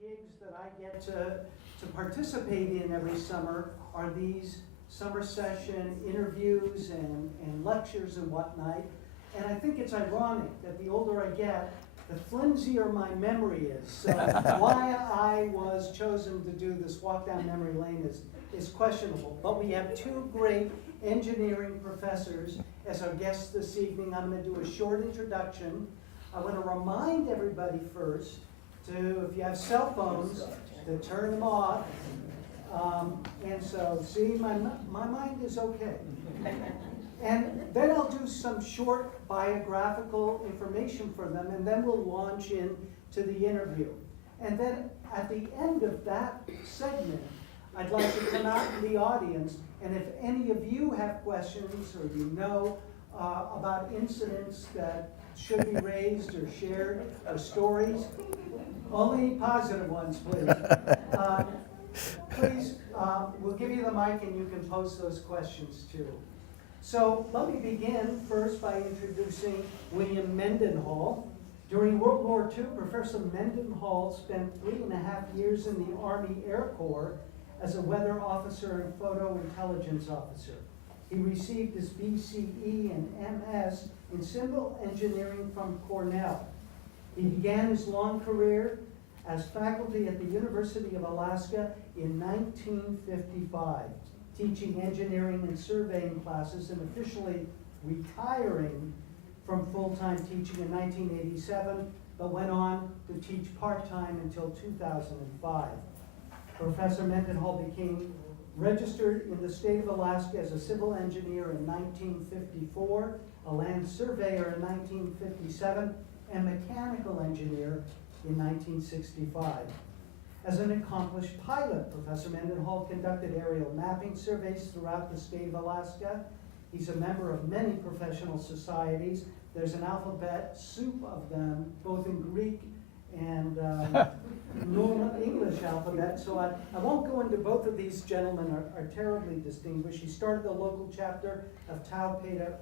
gigs that I get to participate in every summer are these summer session interviews and lectures and whatnot. And I think it's ironic that the older I get, the flimsier my memory is. So why I was chosen to do this walk down memory lane is questionable. But we have two great engineering professors as our guests this evening. I'm going to do a short introduction. I want to remind everybody first to, if you have cell phones, to turn them off. And so, see, my mind is okay. And then I'll do some short biographical information for them, and then we'll launch into the interview. And then at the end of that segment, I'd like to come out to the audience, and if any of you have questions or you know about incidents that should be raised or shared or stories, only positive ones, please. Please, we'll give you the mic and you can pose those questions too. So let me begin first by introducing William Mendenhall. During World War II, Professor Mendenhall spent 3.5 years in the Army Air Corps as a weather officer and photo intelligence officer. He received his BCE and MS in civil engineering from Cornell. He began his long career as faculty at the University of Alaska in 1955, teaching engineering and surveying classes and officially retiring from full-time teaching in 1987, but went on to teach part-time until 2005. Professor Mendenhall became registered in the state of Alaska as a civil engineer in 1954, a land surveyor in 1957, and mechanical engineer in 1965. As an accomplished pilot, Professor Mendenhall conducted aerial mapping surveys throughout the state of Alaska. He's a member of many professional societies. There's an alphabet soup of them, both in Greek and normal English alphabet, so I won't go into both of these gentlemen are terribly distinguished. He started the local chapter of Tau Beta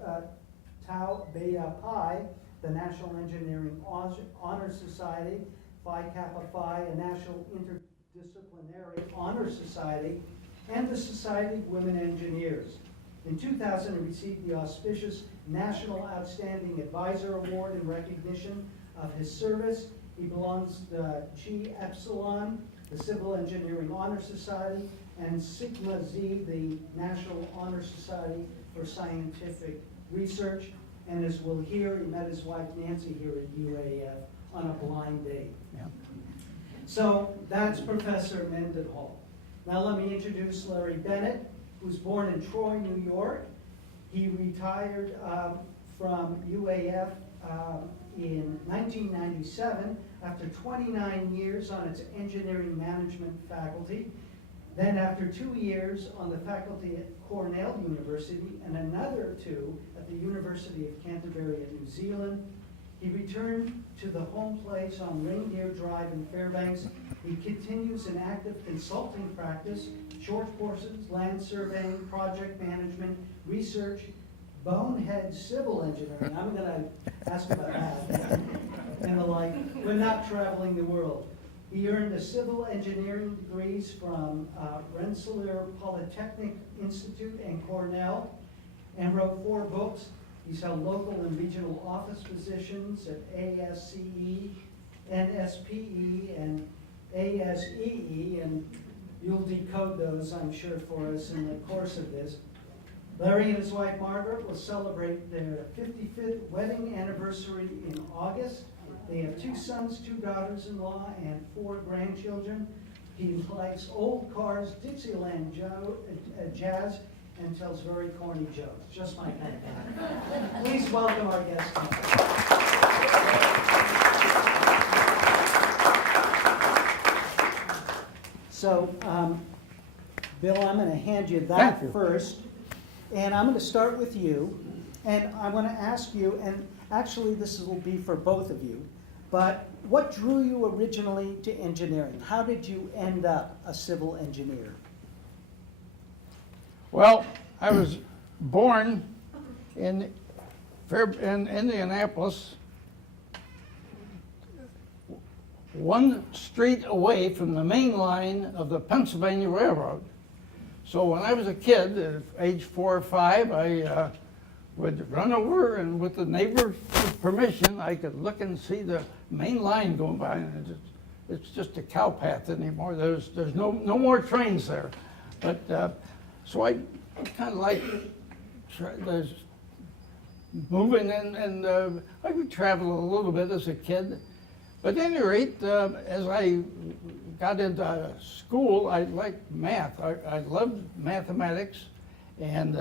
Pi, the National Engineering Honor Society, Phi Kappa Phi, a National Interdisciplinary Honor Society, and the Society of Women Engineers. In 2000, he received the auspicious National Outstanding Advisor Award in recognition of his service. He belongs to Chi Epsilon, the Civil Engineering Honor Society, and Sigma Z, the National Honor Society for Scientific Research. And as we'll hear, he met his wife Nancy here at UAF on a blind date. Yeah. So that's Professor Mendenhall. Now let me introduce Larry Bennett, who's born in Troy, New York. He retired from UAF in 1997 after 29 years on its engineering management faculty. Then after 2 years on the faculty at Cornell University and another 2 at the University of Canterbury in New Zealand, he returned to the home place on Reindeer Drive in Fairbanks. He continues an active consulting practice, short courses, land surveying, project management, research, bonehead civil engineering. I'm going to ask about that and the like. We're not traveling the world. He earned a civil engineering degrees from Rensselaer Polytechnic Institute and Cornell, and wrote 4 books. He's held local and regional office positions at ASCE, NSPE, and ASEE, and you'll decode those, I'm sure, for us in the course of this. Larry and his wife Margaret will celebrate their 55th wedding anniversary in August. They have 2 sons, 2 daughters-in-law, and 4 grandchildren. He likes old cars, Dixieland jazz, and tells very corny jokes. Just my kind of guy. Please welcome our guest. So, Bill, I'm going to hand you that first. And I'm going to start with you. And I want to ask you, and actually this will be for both of you, but what drew you originally to engineering? How did you end up a civil engineer? Well, I was born in Indianapolis one street away from the main line of the Pennsylvania Railroad. So when I was a kid, at age 4 or 5, I would run over, and with the neighbor's permission, I could look and see the main line going by. And it's just a cow path anymore. There's no more trains there. But so I kind of like there's moving, and I would travel a little bit as a kid. But at any rate, as I got into school, I liked math. I loved mathematics, and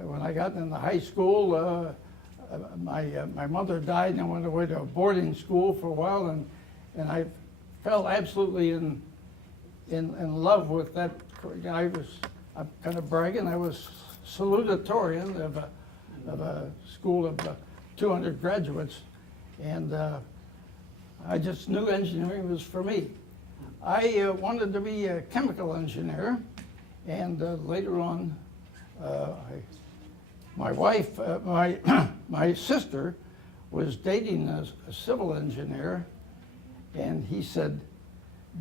when I got into high school, my mother died, and I went away to a boarding school for a while, and I fell absolutely in love with that. I'm kind of bragging. I was salutatorian of a school of 200 graduates, and I just knew engineering was for me. I wanted to be a chemical engineer, and later on, my wife, my sister was dating a civil engineer, and he said,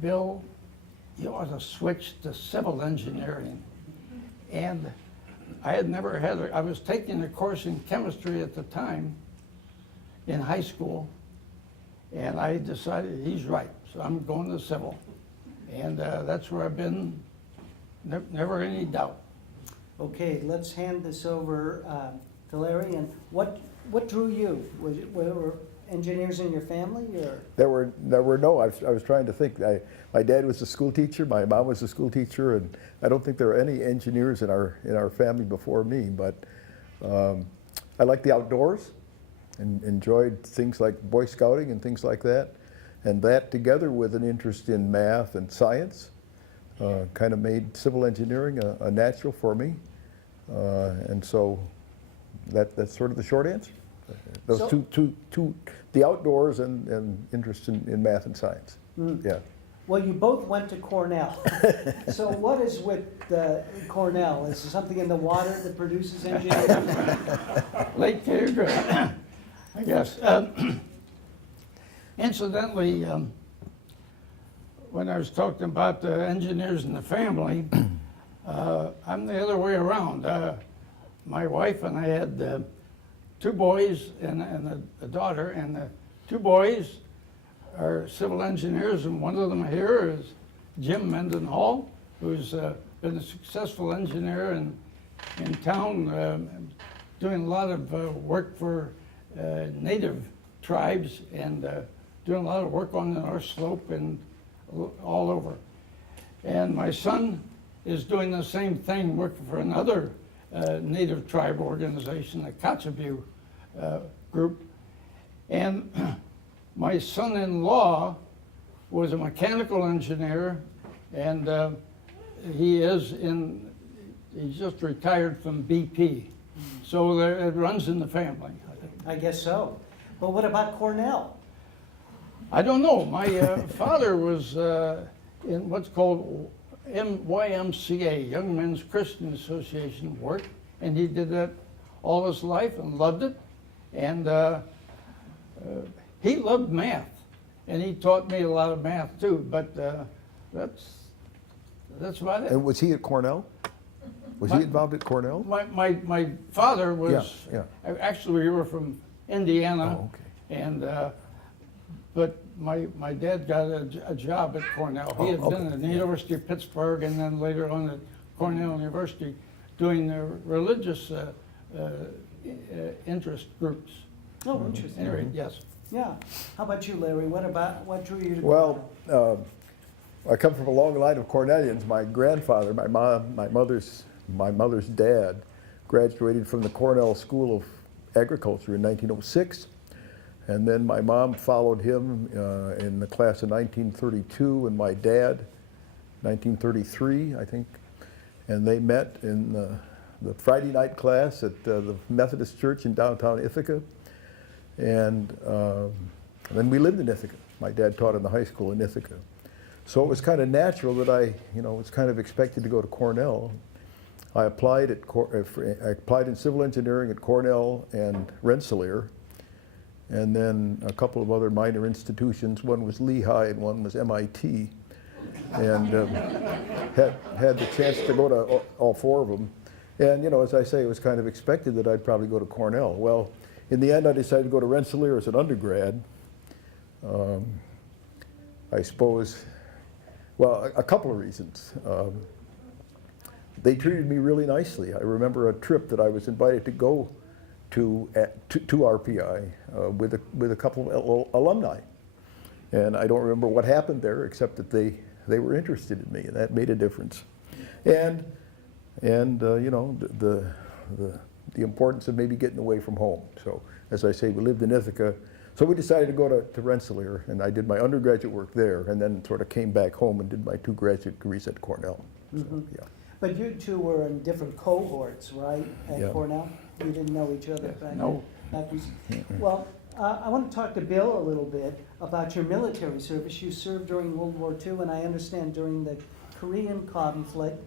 "Bill, you ought to switch to civil engineering." And I had never I was taking a course in chemistry at the time in high school, and I decided he's right, so I'm going to civil. And that's where I've been, never any doubt. Okay, let's hand this over to Larry. And what drew you? Were engineers in your family, or? There were no. I was trying to think. My dad was a school teacher. My mom was a school teacher, and I don't think there were any engineers in our family before me. But I liked the outdoors, and enjoyed things like Boy Scouting and things like that. And that, together with an interest in math and science, kind of made civil engineering a natural for me. And so that's sort of the short answer. Those So- two, the outdoors and interest in math and science. Yeah. Well, you both went to Cornell. So what is with Cornell? Is there something in the water that produces engineers? Lake Cayuga, I guess. Incidentally, when I was talking about the engineers in the family, I'm the other way around. My wife and I had 2 boys and a daughter, and the 2 boys are civil engineers, and one of them here is Jim Mendenhall, who's been a successful engineer in town, doing a lot of work for native tribes, and doing a lot of work on the North Slope and all over. And my son is doing the same thing, working for another native tribe organization, the Kotzebue group. And my son-in-law was a mechanical engineer, and he's just retired from BP. So it runs in the family, I think. I guess so. But what about Cornell? I don't know. My father was in what's called YMCA, Young Men's Christian Association work, and he did that all his life and loved it. And he loved math, and he taught me a lot of math too. But that's about it. And was he at Cornell? Was he involved at Cornell? My father was. Yeah. Actually, we were from Indiana, Oh, okay. and but my dad got a job at Cornell. He had been at the University of Pittsburgh, and then later on at Cornell University, doing the religious interest groups. Oh, interesting. Anyway, yes. Yeah. How about you, Larry? What drew you to Well, I come from a long line of Cornellians. My grandfather, my mother's dad, graduated from the Cornell School of Agriculture in 1906. And then my mom followed him in the class of 1932, and my dad, 1933, I think. And they met in the Friday night class at the Methodist Church in downtown Ithaca. And then we lived in Ithaca. My dad taught in the high school in Ithaca. So it was kind of natural that I was kind of expected to go to Cornell. I applied in civil engineering at Cornell and Rensselaer. and then a couple of other minor institutions. One was Lehigh and one was MIT. And had the chance to go to all four of them. And, you know, as I say, it was kind of expected that I'd probably go to Cornell. Well, in the end, I decided to go to Rensselaer as an undergrad. I suppose, well, a couple of reasons. They treated me really nicely. I remember a trip that I was invited to go to RPI with a couple of alumni. And I don't remember what happened there, except that they were interested in me, and that made a difference. And you know, the importance of maybe getting away from home. So, as I say, we lived in Ithaca, so we decided to go to Rensselaer, and I did my undergraduate work there, and then sort of came back home and did my 2 graduate degrees at Cornell. So, yeah. But you two were in different cohorts, right, at Yeah. Cornell? You didn't know each other back then? No. That was- Well, I want to talk to Bill a little bit about your military service. You served during World War II, and I understand during the Korean conflict.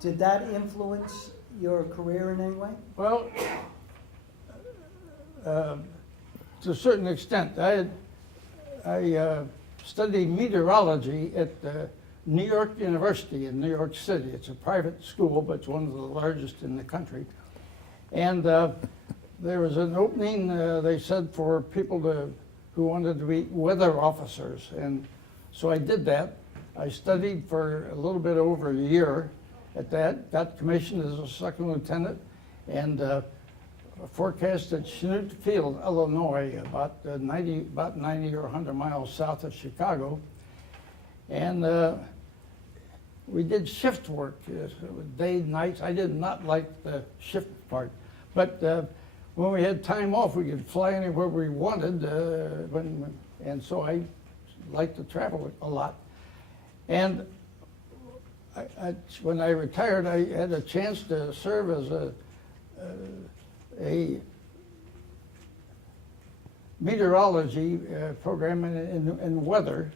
Did that influence your career in any way? Well, to a certain extent. I studied meteorology at New York University in New York City. It's a private school, but it's one of the largest in the country. And there was an opening, they said, for people who wanted to be weather officers. And so I did that. I studied for a little bit over a year at that, got commissioned as a second lieutenant, and forecast at Chinook Field, Illinois, about 90 or 100 miles south of Chicago. And we did shift work, day, nights. I did not like the shift part. But when we had time off, we could fly anywhere we wanted. And so I liked to travel a lot. And when I retired, I had a chance to serve as a meteorology program in weather,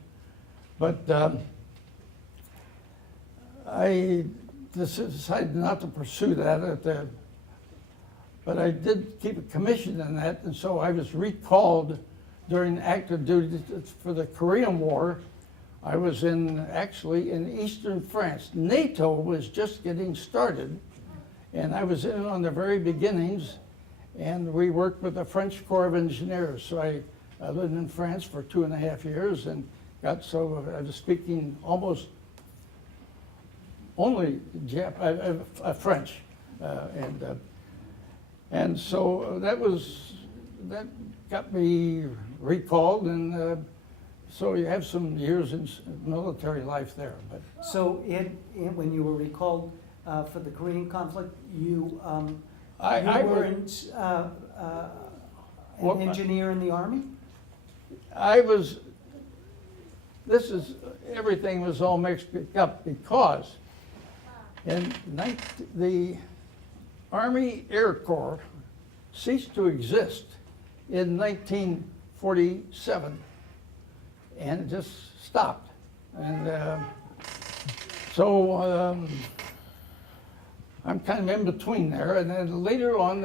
but I decided not to pursue that but I did keep a commission in that, and so I was recalled during active duty for the Korean War. I was actually in eastern France. NATO was just getting started, and I was in on the very beginnings, and we worked with the French Corps of Engineers. So I lived in France for 2.5 years and I was speaking almost only French, and so that got me recalled, and so you have some years in military life there. But So when you were recalled for the Korean conflict, you were an engineer in the Army? Everything was all mixed up because the Army Air Corps ceased to exist in 1947 and it just stopped. And I'm kind of in between there. And then later on,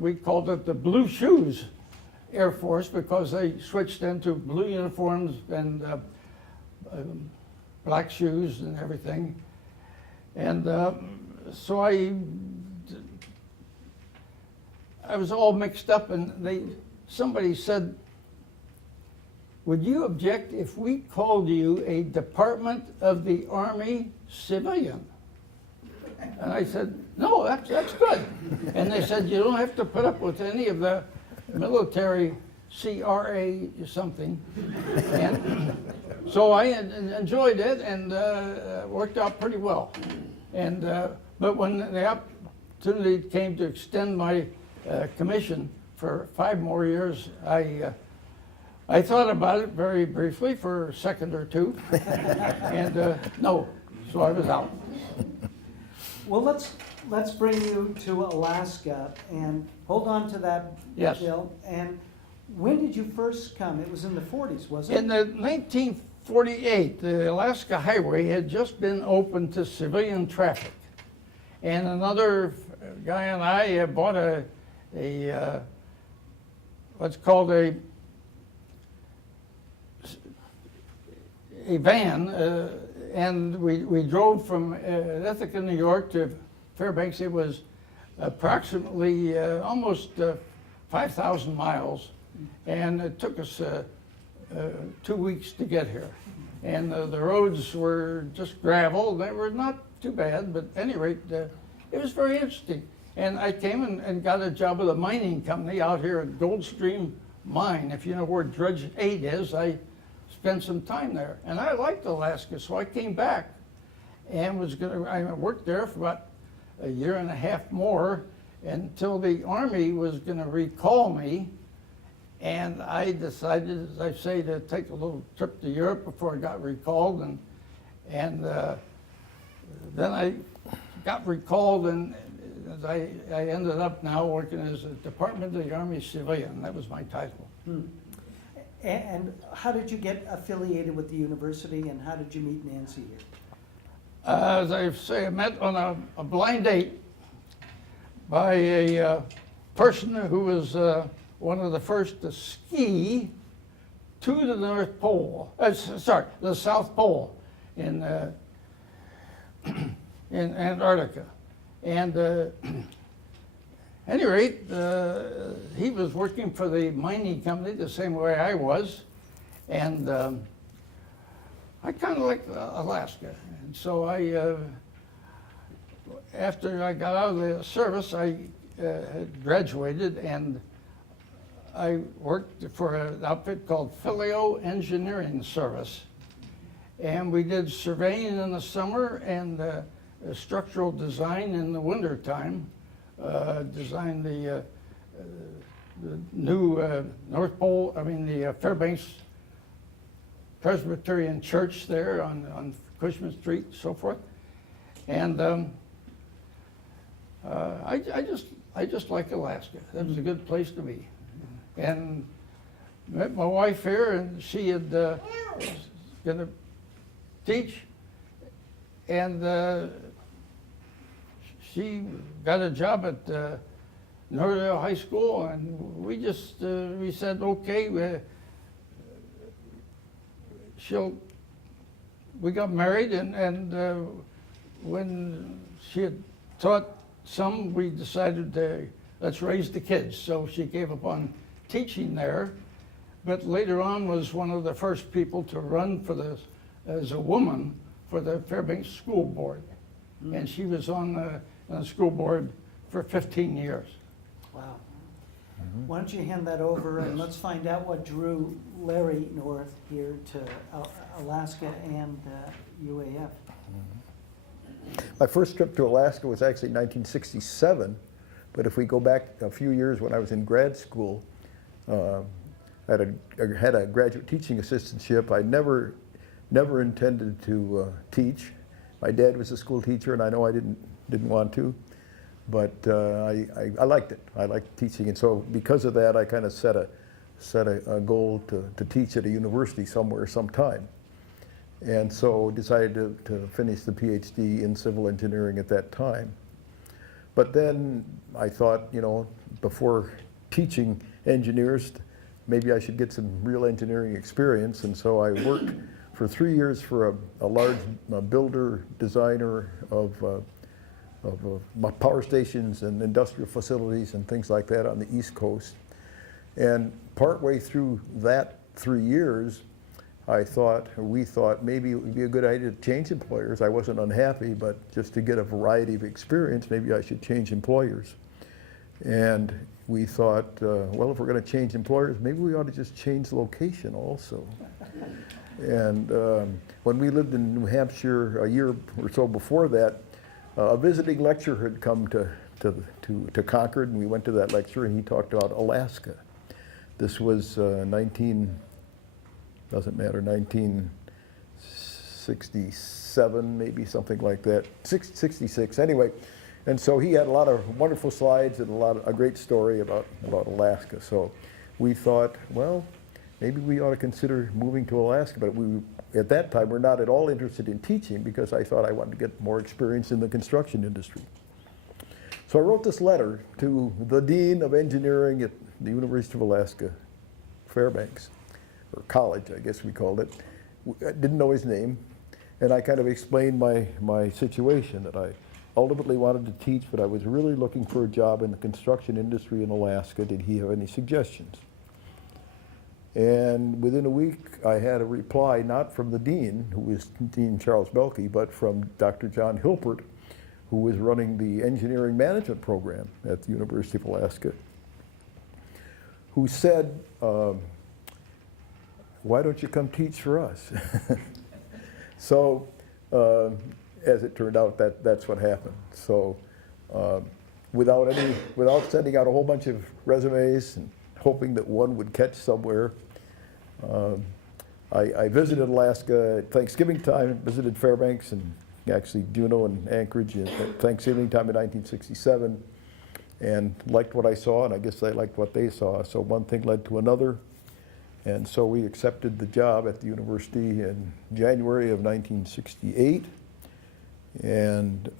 we called it the Blue Shoes Air Force because they switched into blue uniforms and black shoes and everything. And so I was all mixed up, and somebody said, "Would you object if we called you a Department of the Army civilian?" And I said, "No, that's good." And they said, "You don't have to put up with any of the military CRA something." And so I enjoyed it, and worked out pretty well. And but when the opportunity came to extend my commission for 5 more years, I thought about it very briefly for a second or two, and no, so I was out. Well, let's bring you to Alaska, and hold on to that, Yes. Bill. And when did you first come? It was in the 40s, wasn't it? In the 1948, the Alaska Highway had just been opened to civilian traffic, and another guy and I bought a what's called a van, and we drove from Ithaca, New York to Fairbanks. It was approximately almost 5,000 miles, and it took us 2 weeks to get here. And the roads were just gravel. They were not too bad, but at any rate, it was very interesting. And I came and got a job with a mining company out here at Goldstream Mine. If you know where Dredge 8 is, I spent some time there. And I liked Alaska, so I came back and I worked there for about a year and a half more until the Army was going to recall me. And I decided, as I say, to take a little trip to Europe before I got recalled. And then I got recalled, and I ended up now working as a Department of the Army civilian. That was my title. And how did you get affiliated with the university, and how did you meet Nancy here? As I say, I met on a blind date by a person who was one of the first to ski to the North Pole, the South Pole in Antarctica. And at any rate, he was working for the mining company the same way I was, and I kind of liked Alaska. And so after I got out of the service, I had graduated, and I worked for an outfit called Filio Engineering Service. And we did surveying in the summer and structural design in the winter time. Designed the new the Fairbanks Presbyterian Church there on Cushman Street, and so forth. And I just like Alaska. That was a good place to be. And met my wife here, and she had was going to teach, and she got a job at Northdale High School, and we said, okay, we got married, and when she had taught some, we decided let's raise the kids. So she gave up on teaching there, but later on was one of the first people to run as a woman for the Fairbanks School Board. And she was on the school board for 15 years. Wow. Why don't you hand that over, and let's find out what drew Larry North here to Alaska and UAF. My first trip to Alaska was actually 1967, but if we go back a few years when I was in grad school, I had a graduate teaching assistantship. I never intended to teach. My dad was a school teacher, and I know I didn't want to, but I liked it. I liked teaching, and so because of that, I kind of set a goal to teach at a university somewhere, sometime. And so decided to finish the PhD in civil engineering at that time. But then I thought, before teaching engineers, maybe I should get some real engineering experience. And so I worked for 3 years for a large builder, designer of power stations and industrial facilities and things like that on the East Coast. And partway through that 3 years, we thought maybe it would be a good idea to change employers. I wasn't unhappy, but just to get a variety of experience, maybe I should change employers. And we thought, well, if we're going to change employers, maybe we ought to just change location also. And when we lived in New Hampshire a year or so before that, a visiting lecturer had come to Concord, and we went to that lecture, and he talked about Alaska. This was 1967, maybe something like that, 66 anyway. And so he had a lot of wonderful slides and a great story about Alaska. So we thought, well, maybe we ought to consider moving to Alaska. But at that time, we're not at all interested in teaching, because I thought I wanted to get more experience in the construction industry. So I wrote this letter to the Dean of Engineering at the University of Alaska, Fairbanks, or college, I guess we called it. I didn't know his name, and I kind of explained my situation, that I ultimately wanted to teach, but I was really looking for a job in the construction industry in Alaska. Did he have any suggestions? And within a week, I had a reply, not from the dean, who was Dean Charles Belke, but from Dr. John Hilpert, who was running the engineering management program at the University of Alaska, who said, why don't you come teach for us? So, as it turned out, that's what happened. So, without sending out a whole bunch of resumes and hoping that one would catch somewhere, I visited Alaska at Thanksgiving time, visited Fairbanks and actually Juneau and Anchorage at Thanksgiving time in 1967, and liked what I saw, and I guess they liked what they saw. So one thing led to another, and so we accepted the job at the university in January of 1968, and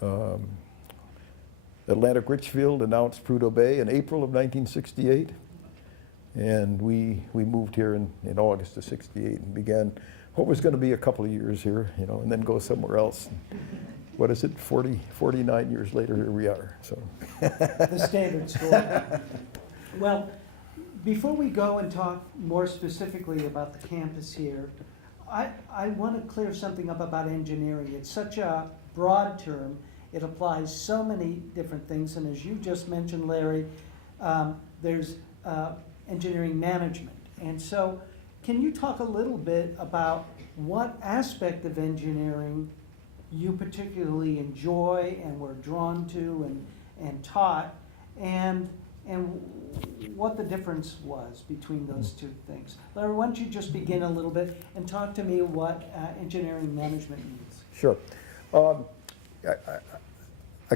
Atlantic Richfield announced Prudhoe Bay in April of 1968. And we moved here in August of '68 and began what was going to be a couple of years here, and then go somewhere else. What is it, 49 years later, here we are, so. The standard story. Well, before we go and talk more specifically about the campus here, I want to clear something up about engineering. It's such a broad term. It applies so many different things, and as you just mentioned, Larry, there's engineering management. And so can you talk a little bit about what aspect of engineering you particularly enjoy and were drawn to and taught, and what the difference was between those two things? Larry, why don't you just begin a little bit and talk to me what engineering management means? Sure. I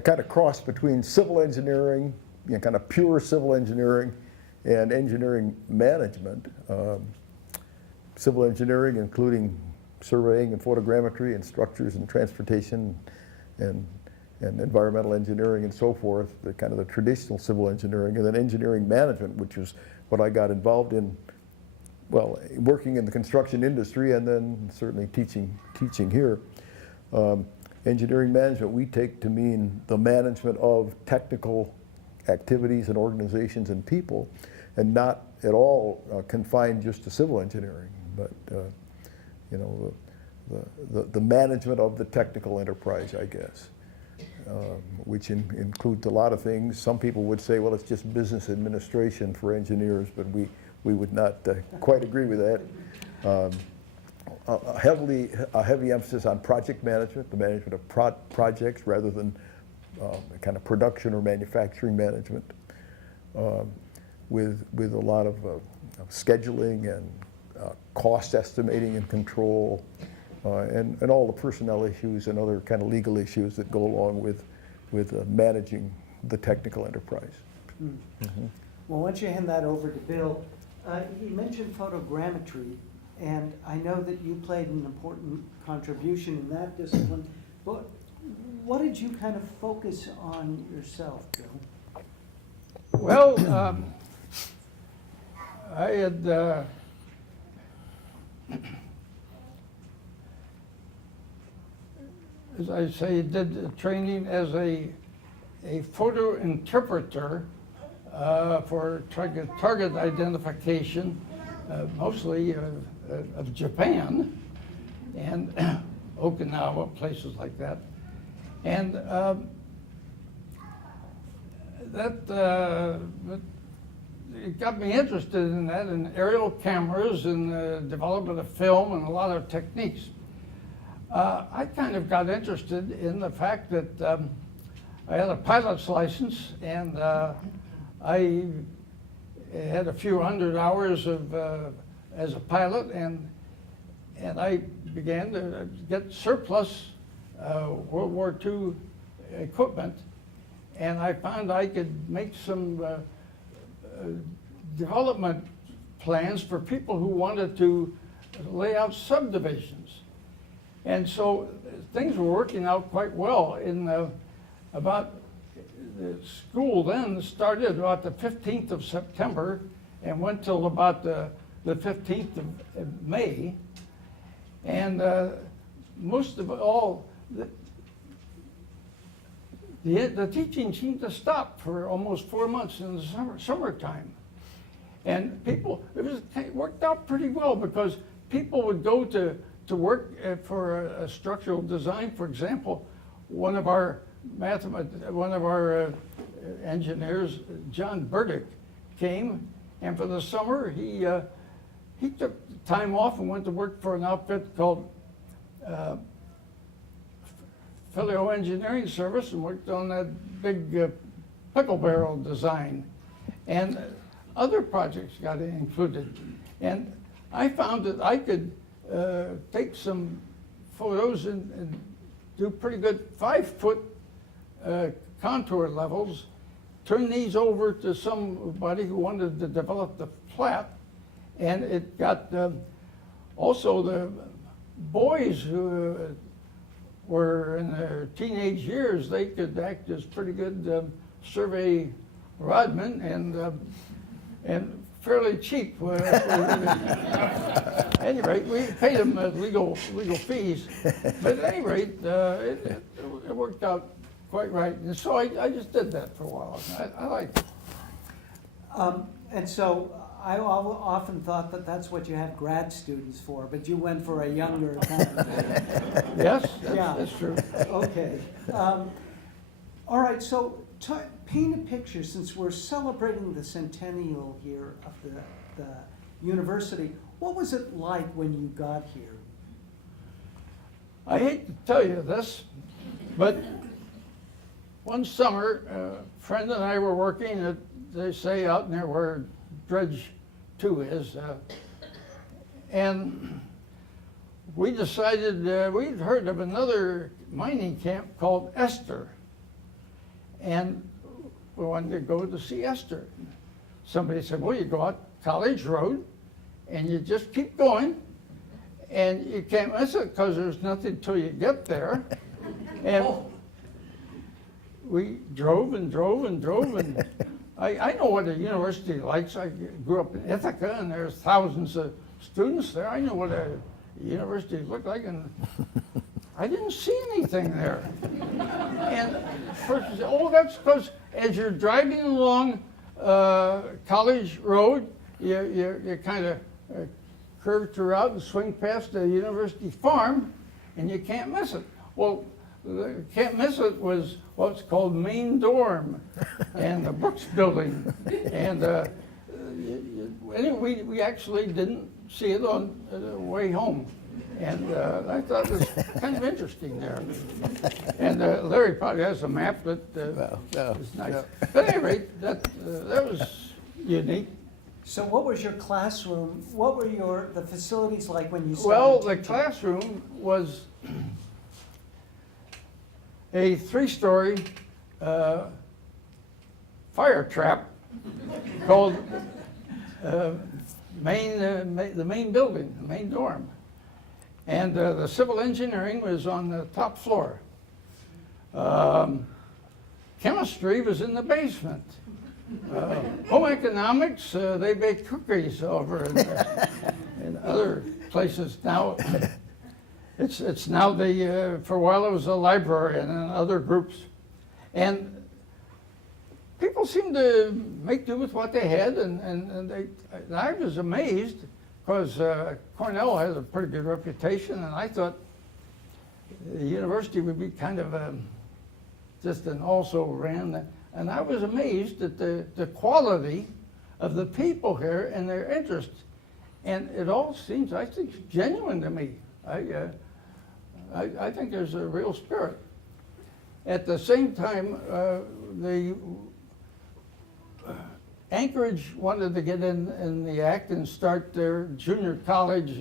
kind of crossed between civil engineering, kind of pure civil engineering, and engineering management. Civil engineering, including surveying and photogrammetry and structures and transportation and environmental engineering and so forth, the kind of the traditional civil engineering, and then engineering management, which was what I got involved in, well, working in the construction industry and then certainly teaching here. Engineering management we take to mean the management of technical activities and organizations and people, and not at all confined just to civil engineering, but the management of the technical enterprise, I guess, which includes a lot of things. Some people would say, well, it's just business administration for engineers, but we would not quite agree with that. A heavy emphasis on project management, the management of projects rather than kind of production or manufacturing management, with a lot of scheduling and cost estimating and control, and all the personnel issues and other kind of legal issues that go along with managing the technical enterprise. Mm-hmm. Well, once you hand that over to Bill, he mentioned photogrammetry, and I know that you played an important contribution in that discipline, but what did you kind of focus on yourself, Bill? Well, I had as I say, did training as a photo interpreter for target identification, mostly of Japan and Okinawa, places like that. And it got me interested in that, in aerial cameras and the development of film and a lot of techniques. I kind of got interested in the fact that I had a pilot's license, and I had a few hundred hours of as a pilot, and I began to get surplus World War II equipment, and I found I could make some development plans for people who wanted to lay out subdivisions. And so things were working out quite well. In about the school then started about the 15th of September and went till about the 15th of May. And most of all, the teaching seemed to stop for almost 4 months in the summertime. And it worked out pretty well, because people would go to work for a structural design. For example, one of our engineers, John Burdick, came, and for the summer he took time off and went to work for an outfit called Filio Engineering Service, and worked on that big pickle barrel design. And other projects got included. And I found that I could take some photos and do pretty good 5-foot contour levels, turn these over to somebody who wanted to develop the flat, and it got also the boys who were in their teenage years, they could act as pretty good survey rodmen, and fairly cheap. At any rate, we paid them legal fees, but at any rate, it worked out quite right. And so I just did that for a while. I liked it. And so I often thought that that's what you have grad students for, but you went for a younger kind of. Yes, Yeah. that's true. Okay. All right, so paint a picture, since we're celebrating the centennial here of the university. What was it like when you got here? I hate to tell you this, but one summer, a friend and I were working at, they say, out near where Dredge 2 is, and we decided, we'd heard of another mining camp called Esther, and we wanted to go to see Esther. Somebody said, well, you go out College Road, and you just keep going, and you can't miss it because there's nothing till you get there. And we drove and drove and drove, and I know what a university likes. I grew up in Ithaca, and there's thousands of students there. I know what a university looked like, and I didn't see anything there. And first, oh, that's because as you're driving along College Road, you kind of curve to route and swing past the university farm, and you can't miss it. Well, can't miss it was what's called Main Dorm and the Brooks Building. And anyway, we actually didn't see it on the way home. And I thought it was kind of interesting there. And Larry probably has a map that is nice. No. But at any rate, that was unique. So what was your classroom, what were the facilities like when you started Well, the teaching? classroom was a 3-story fire trap called the main building, the main dorm. And the civil engineering was on the top floor. Chemistry was in the basement. Home economics, they bake cookies over in other places. Now, it's now for a while it was a library and in other groups. And people seem to make do with what they had, and I was amazed because Cornell has a pretty good reputation, and I thought the university would be kind of just an also-ran. And I was amazed at the quality of the people here and their interest. And it all seems, I think, genuine to me. I think there's a real spirit. At the same time, the Anchorage wanted to get in the act and start their junior college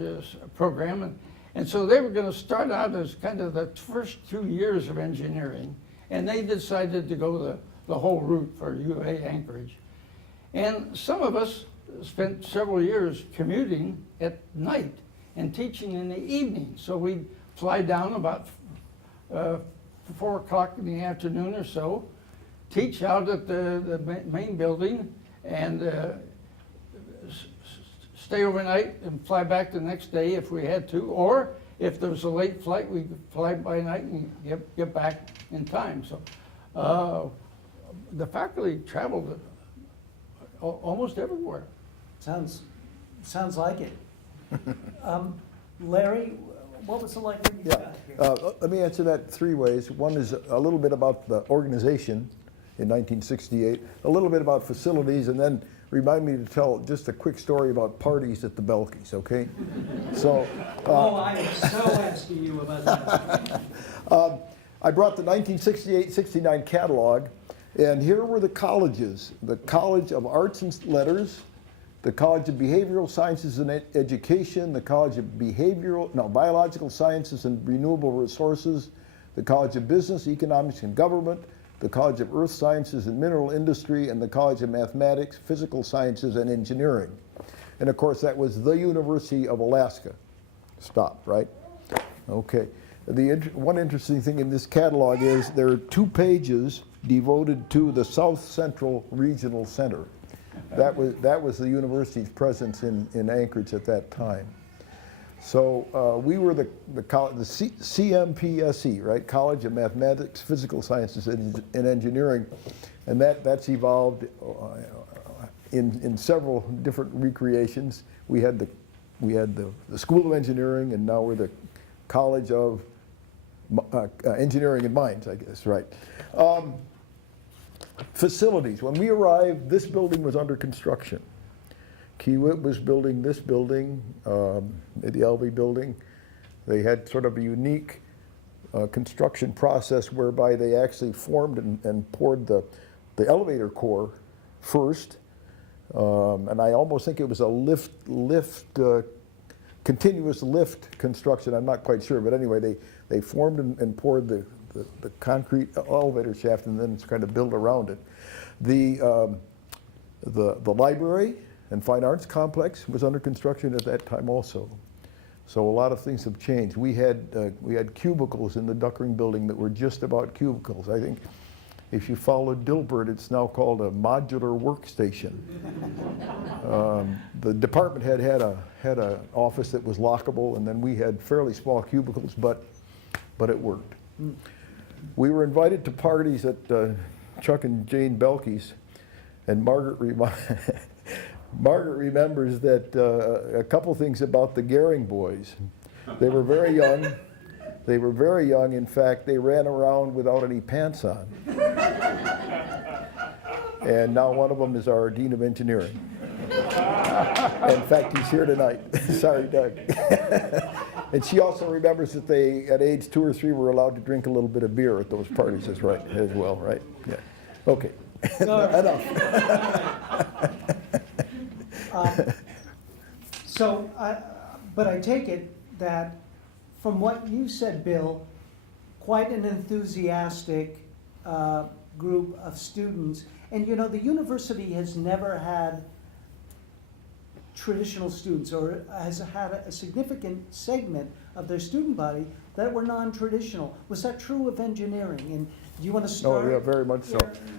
program. And so they were going to start out as kind of the first 2 years of engineering. And they decided to go the whole route for UA Anchorage. And some of us spent several years commuting at night and teaching in the evening. So we'd fly down about 4 o'clock in the afternoon or so, teach out at the main building, and stay overnight and fly back the next day if we had to, or if there was a late flight, we could fly by night and get back in time. So the faculty traveled almost everywhere. Sounds like it. Larry, what was it like when you got here? Let me answer that 3 ways. One is a little bit about the organization in 1968, a little bit about facilities, and then remind me to tell just a quick story about parties at the Belkys, okay? So, I am so asking you about that. I brought the 1968-69 catalog, and here were the colleges. The College of Arts and Letters, the College of Behavioral Sciences and Education, the College of Biological Sciences and Renewable Resources, the College of Business, Economics and Government, the College of Earth Sciences and Mineral Industry, and the College of Mathematics, Physical Sciences and Engineering. And of course, that was the University of Alaska. Stop, right? Okay. One interesting thing in this catalog is there are 2 pages devoted to the South Central Regional Center. That was the university's presence in Anchorage at that time. So we were the CMPSE, right? College of Mathematics, Physical Sciences, and Engineering, and that's evolved in several different recreations. We had the School of Engineering, and now we're the College of Engineering and Mines, I guess, right? Facilities. When we arrived, this building was under construction. Kiewit was building this building, the LV building. They had sort of a unique construction process whereby they actually formed and poured the elevator core first. And I almost think it was a continuous lift construction. I'm not quite sure, but anyway, they formed and poured the concrete elevator shaft and then it's kind of built around it. The library and fine arts complex was under construction at that time also. So a lot of things have changed. We had cubicles in the Duckring building that were just about cubicles. I think if you followed Dilbert, it's now called a modular workstation. The department had an office that was lockable, and then we had fairly small cubicles, but it worked. We were invited to parties at Chuck and Jane Belkys, and Margaret remembers that a couple things about the Gehring boys. They were very young. They were very young. In fact, they ran around without any pants on. And now one of them is our Dean of Engineering. In fact, he's here tonight. Sorry, Doug. And she also remembers that they, at age 2 or 3, were allowed to drink a little bit of beer at those parties as well, right? Yeah. Okay. Enough. But I take it that from what you said, Bill, quite an enthusiastic group of students. And you know, the university has never had traditional students, or has had a significant segment of their student body that were non-traditional. Was that true of engineering? And do you want to start? Oh, yeah, very much so.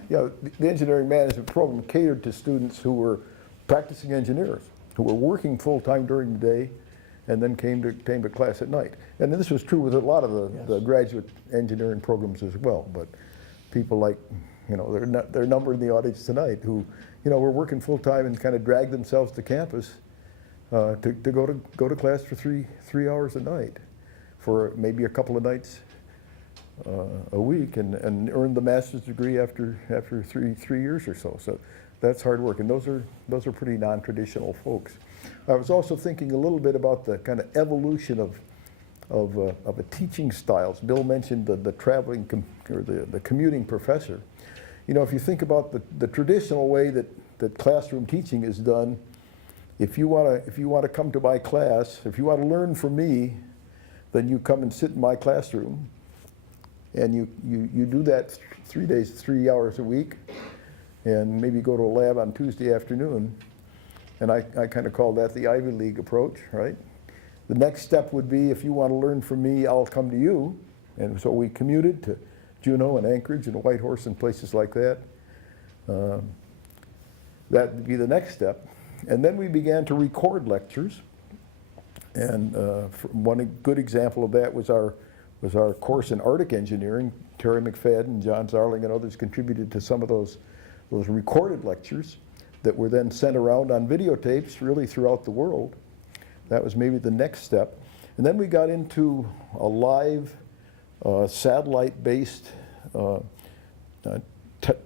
Yeah, the engineering management program catered to students who were practicing engineers, who were working full-time during the day and then came to class at night. And this was true with a lot of the graduate engineering programs as well. But people like, you know, they're numbered in the audience tonight who, you know, were working full-time and kind of dragged themselves to campus to go to class for three hours a night for maybe a couple of nights a week and earned the master's degree after three years or so. So that's hard work, and those are pretty non-traditional folks. I was also thinking a little bit about the kind of evolution of a teaching styles. Bill mentioned the traveling or the commuting professor. You know, if you think about the traditional way that classroom teaching is done, if you want to come to my class, if you want to learn from me, then you come and sit in my classroom, and you do that 3 hours a week, and maybe go to a lab on Tuesday afternoon. And I kind of call that the Ivy League approach, right? The next step would be, if you want to learn from me, I'll come to you. And so we commuted to Juneau and Anchorage and Whitehorse and places like that. That would be the next step. And then we began to record lectures. And one good example of that was our course in Arctic engineering. Terry McFadden, John Zarling, and others contributed to some of those recorded lectures that were then sent around on videotapes really throughout the world. That was maybe the next step. And then we got into a live satellite-based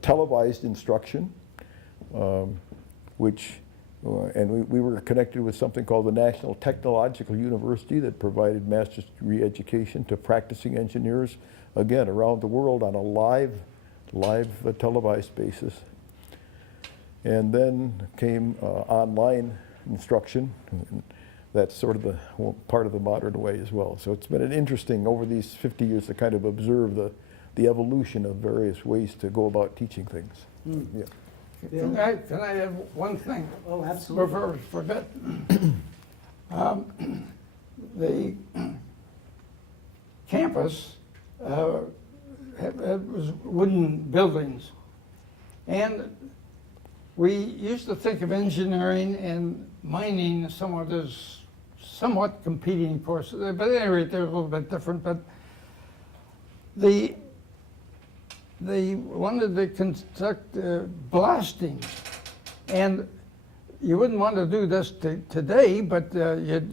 televised instruction, which and we were connected with something called the National Technological University that provided master's degree education to practicing engineers, again, around the world on a live televised basis. And then came online instruction. And that's sort of the part of the modern way as well. So it's been an interesting, over these 50 years, to kind of observe the evolution of various ways to go about teaching things. Yeah. Can I add one thing? Oh, absolutely. Before I forget. The campus was wooden buildings. And we used to think of engineering and mining somewhat competing courses. But at any rate, they're a little bit different. But they wanted to conduct blasting. And you wouldn't want to do this today, but you'd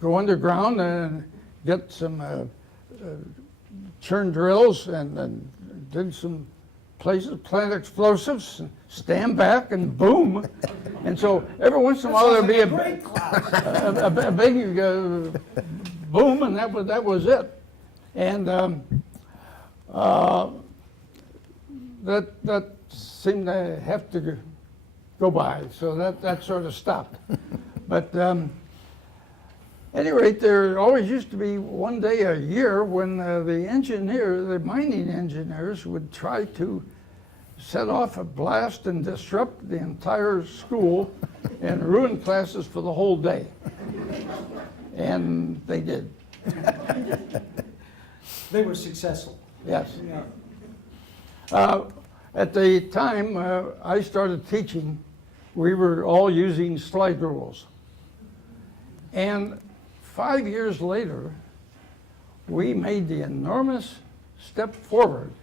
go underground and get some churn drills and did some places, plant explosives, and stand back and boom. And so every once in a while there'd be a big boom, and that was it. And that seemed to have to go by, so that sort of stopped. But at any rate, there always used to be one day a year when the mining engineers would try to set off a blast and disrupt the entire school and ruin classes for the whole day. And they did. They were successful. Yes. Yeah. At the time I started teaching, we were all using slide rules. And 5 years later, we made the enormous step forward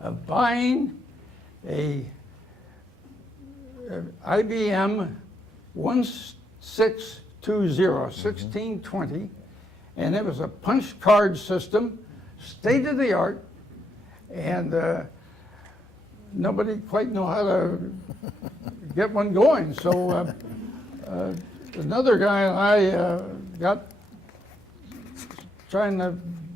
of buying a IBM 1620, and it was a punch card system, state of the art, and nobody quite knew how to get one going. So another guy and I got trying to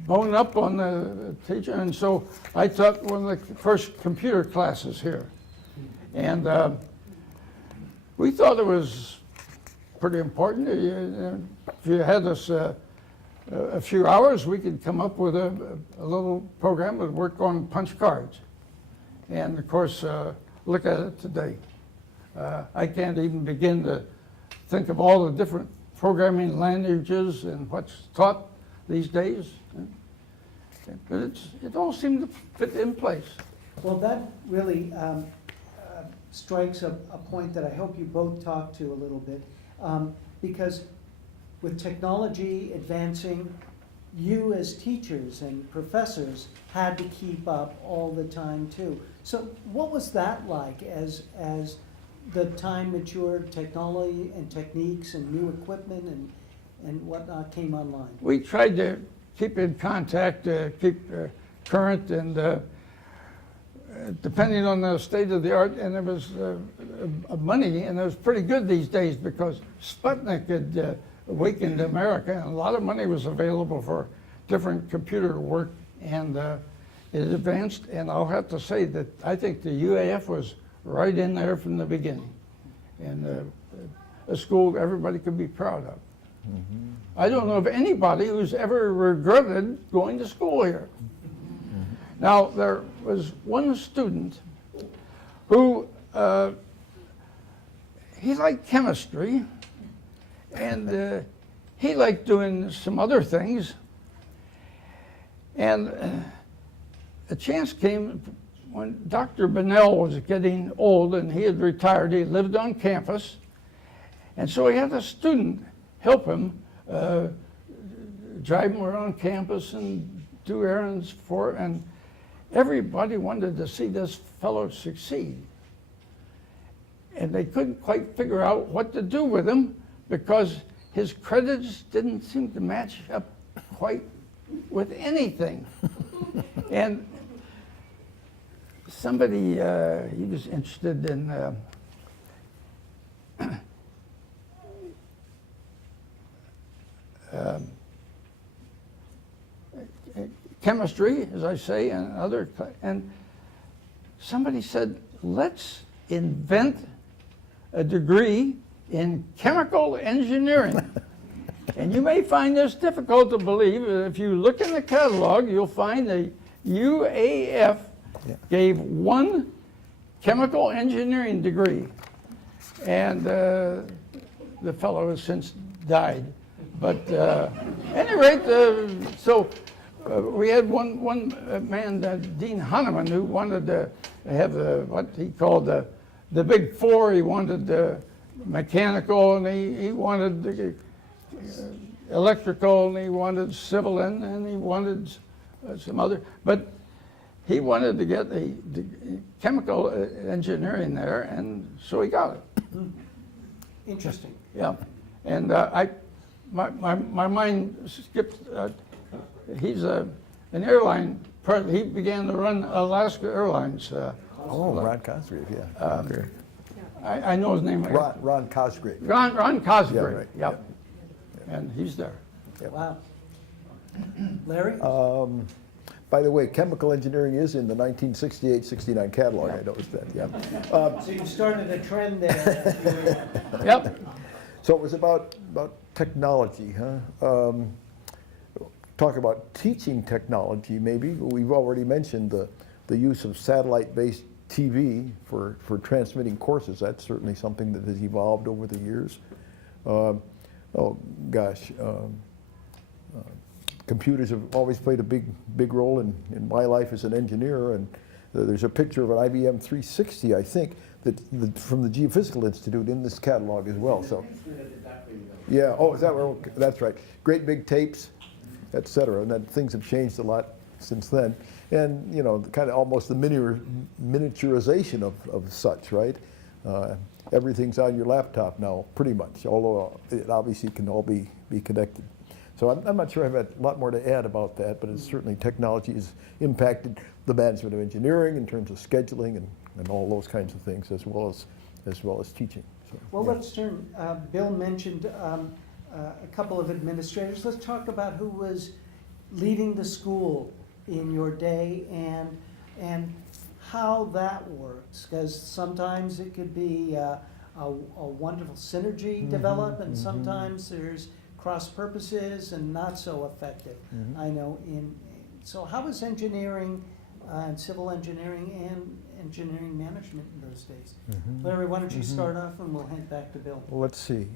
bone up on the teacher, and so I taught one of the first computer classes here. And we thought it was pretty important. If you had us a few hours, we could come up with a little program that would work on punch cards. And of course, look at it today. I can't even begin to think of all the different programming languages and what's taught these days. But it all seemed to fit in place. Well, that really strikes a point that I hope you both talk to a little bit. Because with technology advancing, you as teachers and professors had to keep up all the time too. So what was that like as the time matured, technology and techniques and new equipment and whatnot came online? We tried to keep in contact, keep current, and depending on the state of the art, and there was money, and it was pretty good these days because Sputnik had awakened America, and a lot of money was available for different computer work, and it advanced. And I'll have to say that I think the UAF was right in there from the beginning, and a school everybody could be proud of. Mm-hmm. I don't know of anybody who's ever regretted going to school here. Mm-hmm. Now, there was one student who, he liked chemistry, and he liked doing some other things. And a chance came when Dr. Bennett was getting old, and he had retired. He lived on campus, And so he had a student help him drive him around campus and do errands for, and everybody wanted to see this fellow succeed. And they couldn't quite figure out what to do with him because his credits didn't seem to match up quite with anything. And somebody, he was interested in chemistry, as I say, and somebody said, let's invent a degree in chemical engineering. And you may find this difficult to believe. If you look in the catalog, you'll find the UAF gave one chemical engineering degree. And the fellow has since died. But at any rate, we had one man, Dean Hanneman, who wanted to have what he called the big four. He wanted mechanical, and he wanted the electrical, and he wanted civil, and he wanted some other. But he wanted to get the chemical engineering there, and so he got it. Interesting. Yeah, and my mind skipped. He's an airline. He began to run Alaska Airlines. Ron Cosgrave, yeah. Okay. I know his name. Ron Cosgrave. Ron Cosgrave. Yeah, right. Yep. And he's there. Yep. Wow. Larry? By the way, chemical engineering is in the 1968-69 catalog. I noticed that. Yeah. So you started a trend there. Yep. So it was about technology, huh? Talk about teaching technology, maybe. We've already mentioned the use of satellite-based TV for transmitting courses. That's certainly something that has evolved over the years. Computers have always played a big role in my life as an engineer, and there's a picture of an IBM 360, I think, from the Geophysical Institute in this catalog as well. So, yeah. Oh, is that where? That's right. Great big tapes, etc. And then things have changed a lot since then. And kind of almost the miniaturization of such, right? Everything's on your laptop now, pretty much. Although it obviously can all be connected. So I'm not sure I have a lot more to add about that, but it's certainly technology has impacted the management of engineering in terms of scheduling and all those kinds of things, as well as teaching. So, Well, yeah. let's turn. Bill mentioned a couple of administrators. Let's talk about who was leading the school in your day and how that works. Because sometimes it could be a wonderful synergy develop, and sometimes there's cross purposes and not so effective. I know so how was engineering and civil engineering and engineering management in those days? Larry, why don't you start off and we'll head back to Bill. Well, let's see.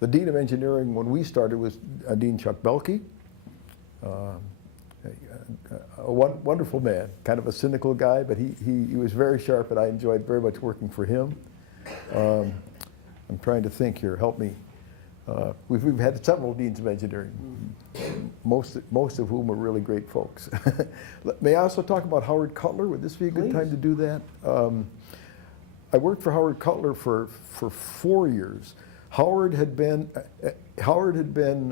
The Dean of Engineering when we started was Dean Chuck Belke. A wonderful man, kind of a cynical guy, but he was very sharp, and I enjoyed very much working for him. I'm trying to think here. Help me. We've had several deans of engineering, most of whom are really great folks. May I also talk about Howard Cutler? Would this be a good time to do that? I worked for Howard Cutler for 4 years. Howard had been,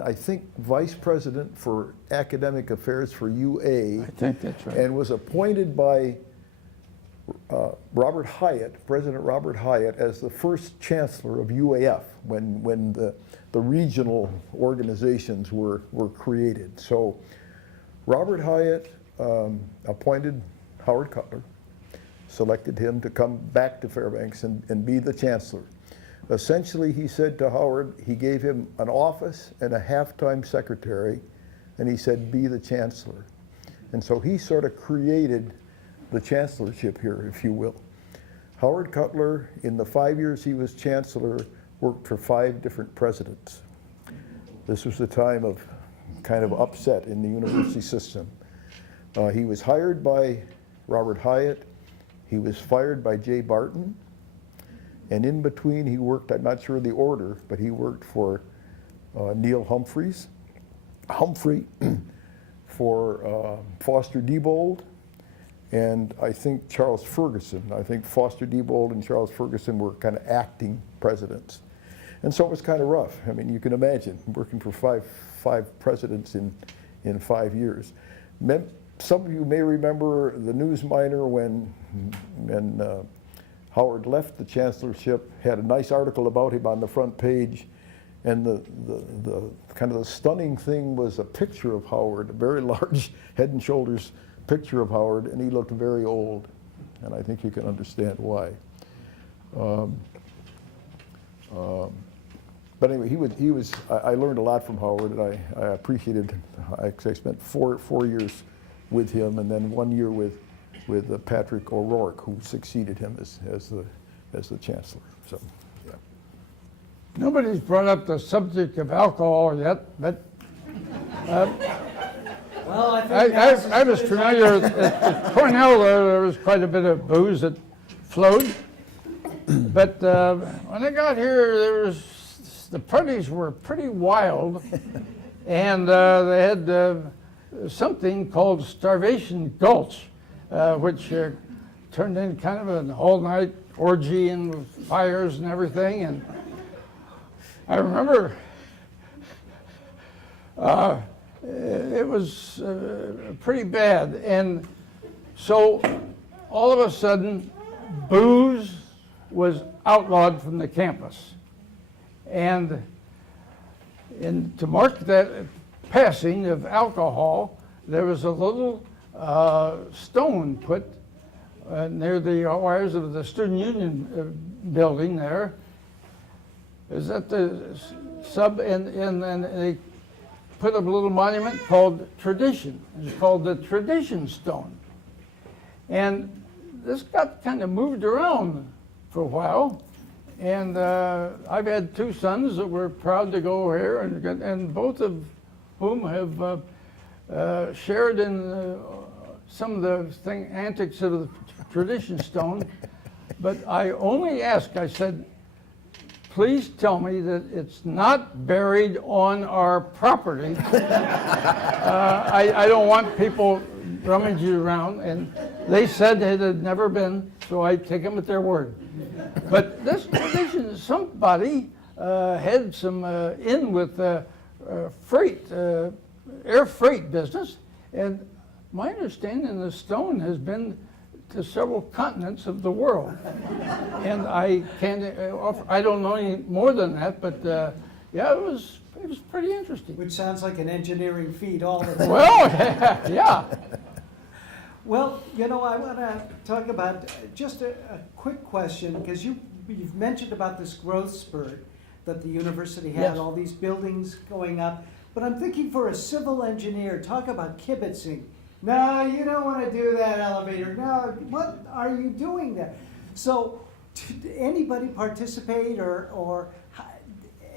I think, vice president for academic affairs for UA. I think that's right. And was appointed by Robert Hyatt, President Robert Hyatt, as the first chancellor of UAF when the regional organizations were created. So Robert Hyatt appointed Howard Cutler, selected him to come back to Fairbanks and be the chancellor. Essentially, he said to Howard, he gave him an office and a half-time secretary, and he said, be the chancellor. And so he sort of created the chancellorship here, if you will. Howard Cutler, in the 5 years he was chancellor, worked for 5 different presidents. This was the time of kind of upset in the university system. He was hired by Robert Hyatt. He was fired by Jay Barton. And in between, he worked, I'm not sure the order, but he worked for Neil Humphrey, for Foster Diebold, and I think Charles Ferguson. I think Foster Diebold and Charles Ferguson were kind of acting presidents. And so it was kind of rough. I mean, you can imagine working for five presidents in 5 years. Some of you may remember the News Miner when Howard left the chancellorship, had a nice article about him on the front page, and the kind of the stunning thing was a picture of Howard, a very large head and shoulders picture of Howard, and he looked very old, and I think you can understand why. But anyway, he was. I learned a lot from Howard, and I appreciated. I spent four years with him, and then 1 year with Patrick O'Rourke, who succeeded him as the chancellor. So, yeah. Nobody's brought up the subject of alcohol yet, but Well, I think I was familiar at Cornell. There was quite a bit of booze that flowed, but when I got here, the parties were pretty wild, and they had something called Starvation Gulch, which turned into kind of an all-night orgy and fires and everything. And I remember it was pretty bad. And so all of a sudden, booze was outlawed from the campus. And to mark that passing of alcohol, there was a little stone put near the wires of the Student Union building there. Is that the sub, and they put up a little monument called Tradition. It's called the Tradition Stone. And this got kind of moved around for a while. And I've had two sons that were proud to go here, and both of whom have shared in some of the antics of the Tradition Stone. But I only asked, I said, please tell me that it's not buried on our property. I don't want people rummaging around. And they said it had never been, so I take them at their word. But this tradition, somebody had some in with freight, air freight business, and my understanding the stone has been to several continents of the world. And I can't offer, I don't know any more than that, but yeah, it was pretty interesting. Which sounds like an engineering feat all the time. Well, yeah. Well, you know, I want to talk about just a quick question, because you've mentioned about this growth spurt that the university had, Yes. all these buildings going up. But I'm thinking for a civil engineer, talk about kibitzing. No, you don't want to do that elevator. No, what are you doing there? So, did anybody participate or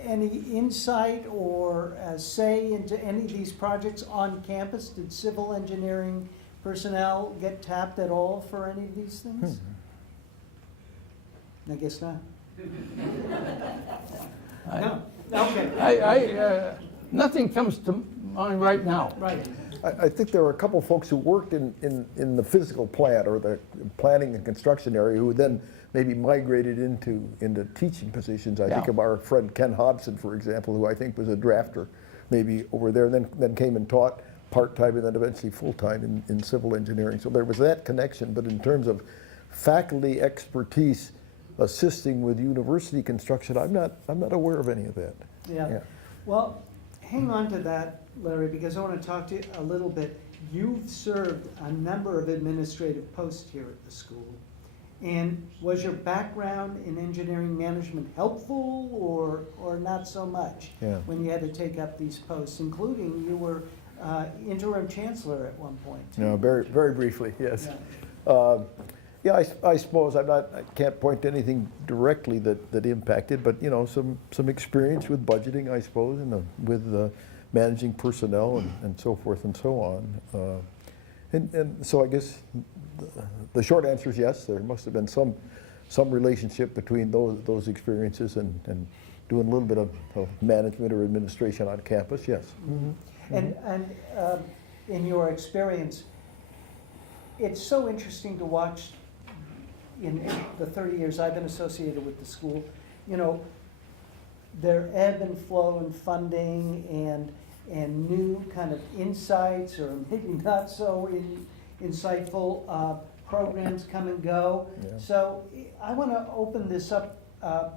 any insight or say into any of these projects on campus? Did civil engineering personnel get tapped at all for any of these things? I guess not. No. Okay. Nothing comes to mind right now. Right. I think there were a couple folks who worked in the physical plant or the planning and construction area who then maybe migrated into teaching positions. I think Yeah. of our friend Ken Hobson, for example, who I think was a drafter maybe over there, and then came and taught part-time and then eventually full-time in civil engineering. So there was that connection, but in terms of faculty expertise assisting with university construction, I'm not aware of any of that. Yeah. Well, hang on to that, Larry, because I want to talk to you a little bit. You've served a number of administrative posts here at the school. And was your background in engineering management helpful or not so much when you had to take up these posts, including you were interim chancellor at one point? No, very, very briefly, yes. Yeah, I suppose I can't point to anything directly that impacted, but you know, some experience with budgeting, I suppose, and with managing personnel and so forth and so on. And so I guess the short answer is yes. There must have been some some relationship between those experiences and doing a little bit of management or administration on campus, yes. And in your experience, it's so interesting to watch in the 30 years I've been associated with the school, you know, their ebb and flow in funding and new kind of insights or maybe not so insightful programs come and go. Yeah. So I want to open this up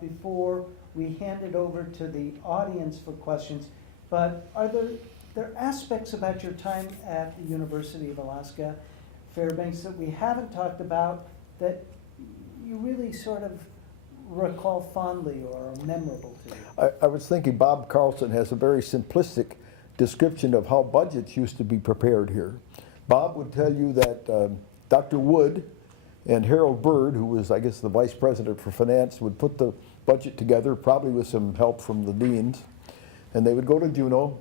before we hand it over to the audience for questions. But are there aspects about your time at the University of Alaska Fairbanks that we haven't talked about that you really sort of recall fondly or are memorable to you? I was thinking Bob Carlson has a very simplistic description of how budgets used to be prepared here. Bob would tell you that Dr. Wood and Harold Bird, who was, I guess, the vice president for finance, would put the budget together, probably with some help from the deans, and they would go to Juneau,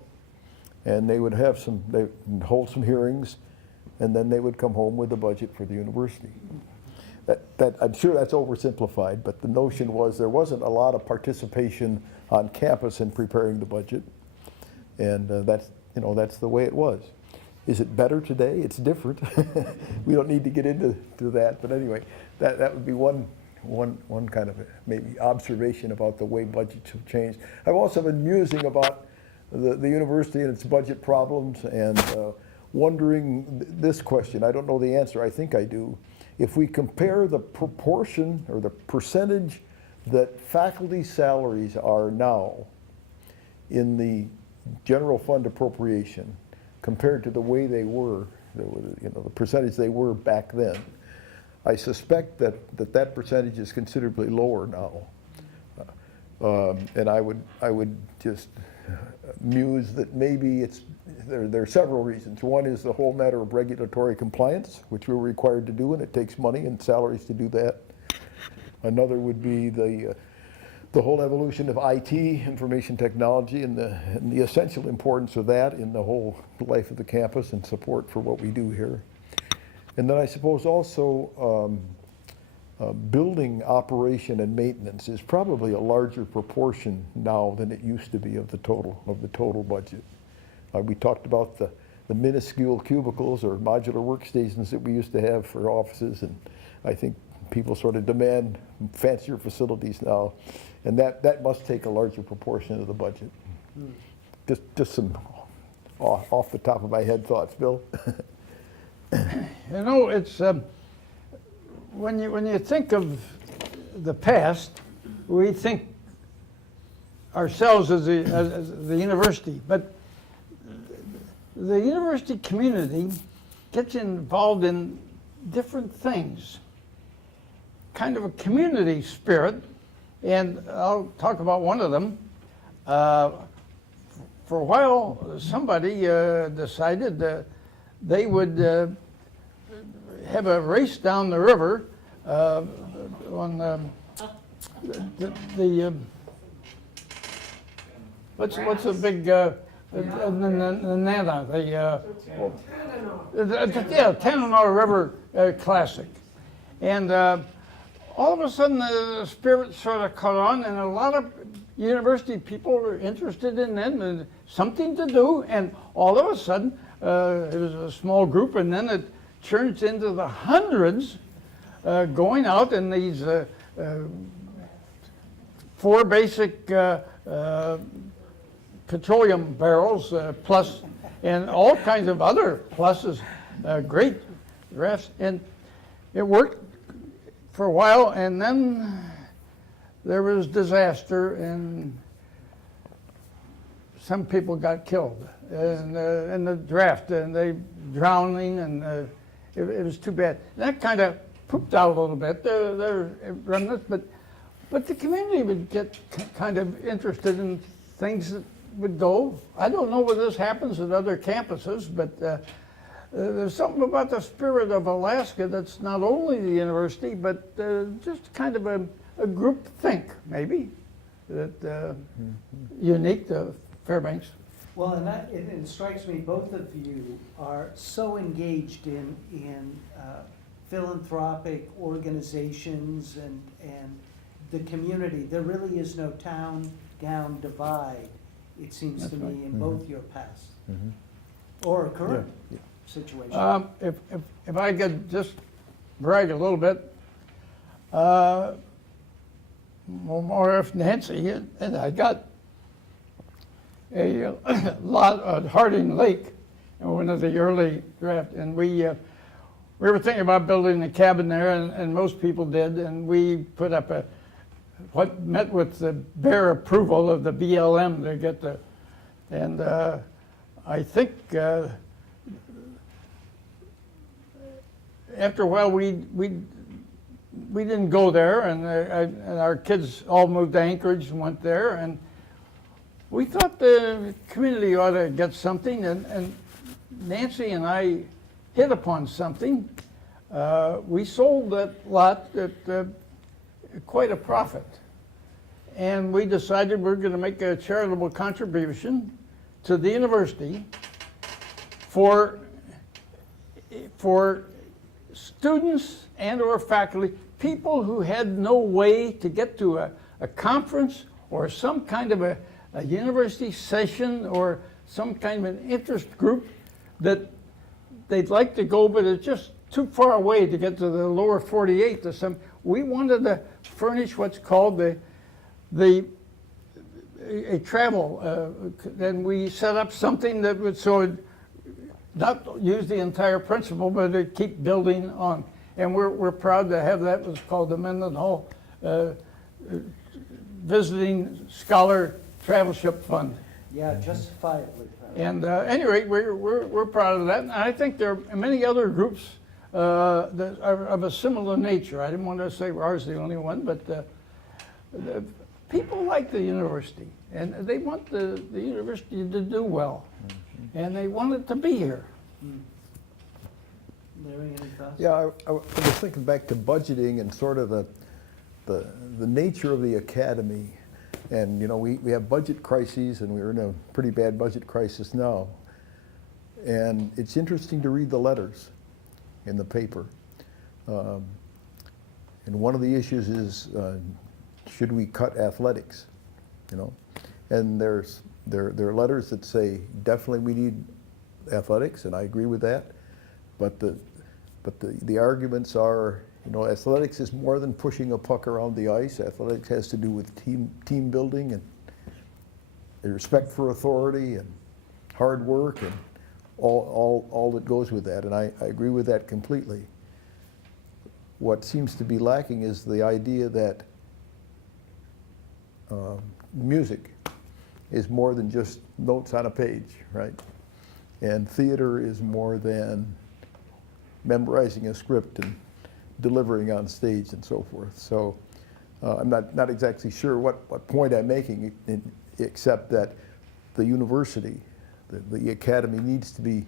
and they would hold some hearings, and then they would come home with the budget for the university. That I'm sure that's oversimplified, but the notion was there wasn't a lot of participation on campus in preparing the budget, and that's the way it was. Is it better today? It's different. We don't need to get into that, but anyway, that would be one kind of maybe observation about the way budgets have changed. I've also been musing about the university and its budget problems and wondering this question. I don't know the answer. I think I do. If we compare the proportion or the percentage that faculty salaries are now in the general fund appropriation compared to the way they were, the percentage they were back then, I suspect that percentage is considerably lower now. And I would just muse that maybe there are several reasons. One is the whole matter of regulatory compliance, which we're required to do, and it takes money and salaries to do that. Another would be the whole evolution of IT, information technology, and the essential importance of that in the whole life of the campus and support for what we do here. And then I suppose also building operation and maintenance is probably a larger proportion now than it used to be of the total budget. We talked about the minuscule cubicles or modular workstations that we used to have for offices, and I think people sort of demand fancier facilities now, and that must take a larger proportion of the budget. Just some off the top of my head thoughts, Bill. You know, it's when you think of the past, we think ourselves as the university, but the university community gets involved in different things, kind of a community spirit, and I'll talk about one of them. For a while, somebody decided that they would have a race down the river on what's the big Nana, Tanana River Classic, and all of a sudden the spirit sort of caught on, and a lot of university people were interested in them and something to do, and all of a sudden it was a small group, and then it turns into the hundreds going out in these 4 basic petroleum barrels plus, and all kinds of other pluses, great rafts, and it worked for a while, and then there was disaster, and some people got killed in the draft, and they drowning, and it was too bad. That kind of pooped out a little bit. There remnants, but the community would get kind of interested in things that would go. I don't know whether this happens at other campuses, but there's something about the spirit of Alaska that's not only the university, but just kind of a group think, maybe, that unique to Fairbanks. Well, and it strikes me both of you are so engaged in philanthropic organizations and the community. There really is no town-gown divide, it seems That's to me, right. in both your past Mhm. or current Yeah. situation. If I could just brag a little bit, more if Nancy, and I got a lot at Harding Lake in one of the early draft, and we were thinking about building a cabin there, and most people did, and we put up what met with the bare approval of the BLM to get the, and I think after a while we didn't go there, and our kids all moved to Anchorage and went there, and we thought the community ought to get something, and Nancy and I hit upon something. We sold that lot at quite a profit, and we decided we're going to make a charitable contribution to the university for students and or faculty, people who had no way to get to a conference or some kind of a university session or some kind of an interest group that they'd like to go, but it's just too far away to get to the lower 48 to some. We wanted to furnish what's called a travel, and we set up something that would not use the entire principal, but to keep building on. And we're proud to have that. What's called the Mendenhall Visiting Scholar Travelship Fund. Yeah, justifiably. And at any rate, we're proud of that. And I think there are many other groups that are of a similar nature. I didn't want to say ours is the only one, but the people like the university, and they want the university to do well, and they want it to be here. Larry, any thoughts? Yeah, I was thinking back to budgeting and sort of the nature of the academy. And, you know, we have budget crises, and we're in a pretty bad budget crisis now. And it's interesting to read the letters in the paper. And one of the issues is, should we cut athletics, you know? And there are letters that say, definitely we need athletics, and I agree with that. But the arguments are, you know, athletics is more than pushing a puck around the ice. Athletics has to do with team building and respect for authority and hard work and all that goes with that. And I agree with that completely. What seems to be lacking is the idea that music is more than just notes on a page, right? And theater is more than memorizing a script and delivering on stage and so forth. So I'm not exactly sure what point I'm making, except that the university, the academy needs to be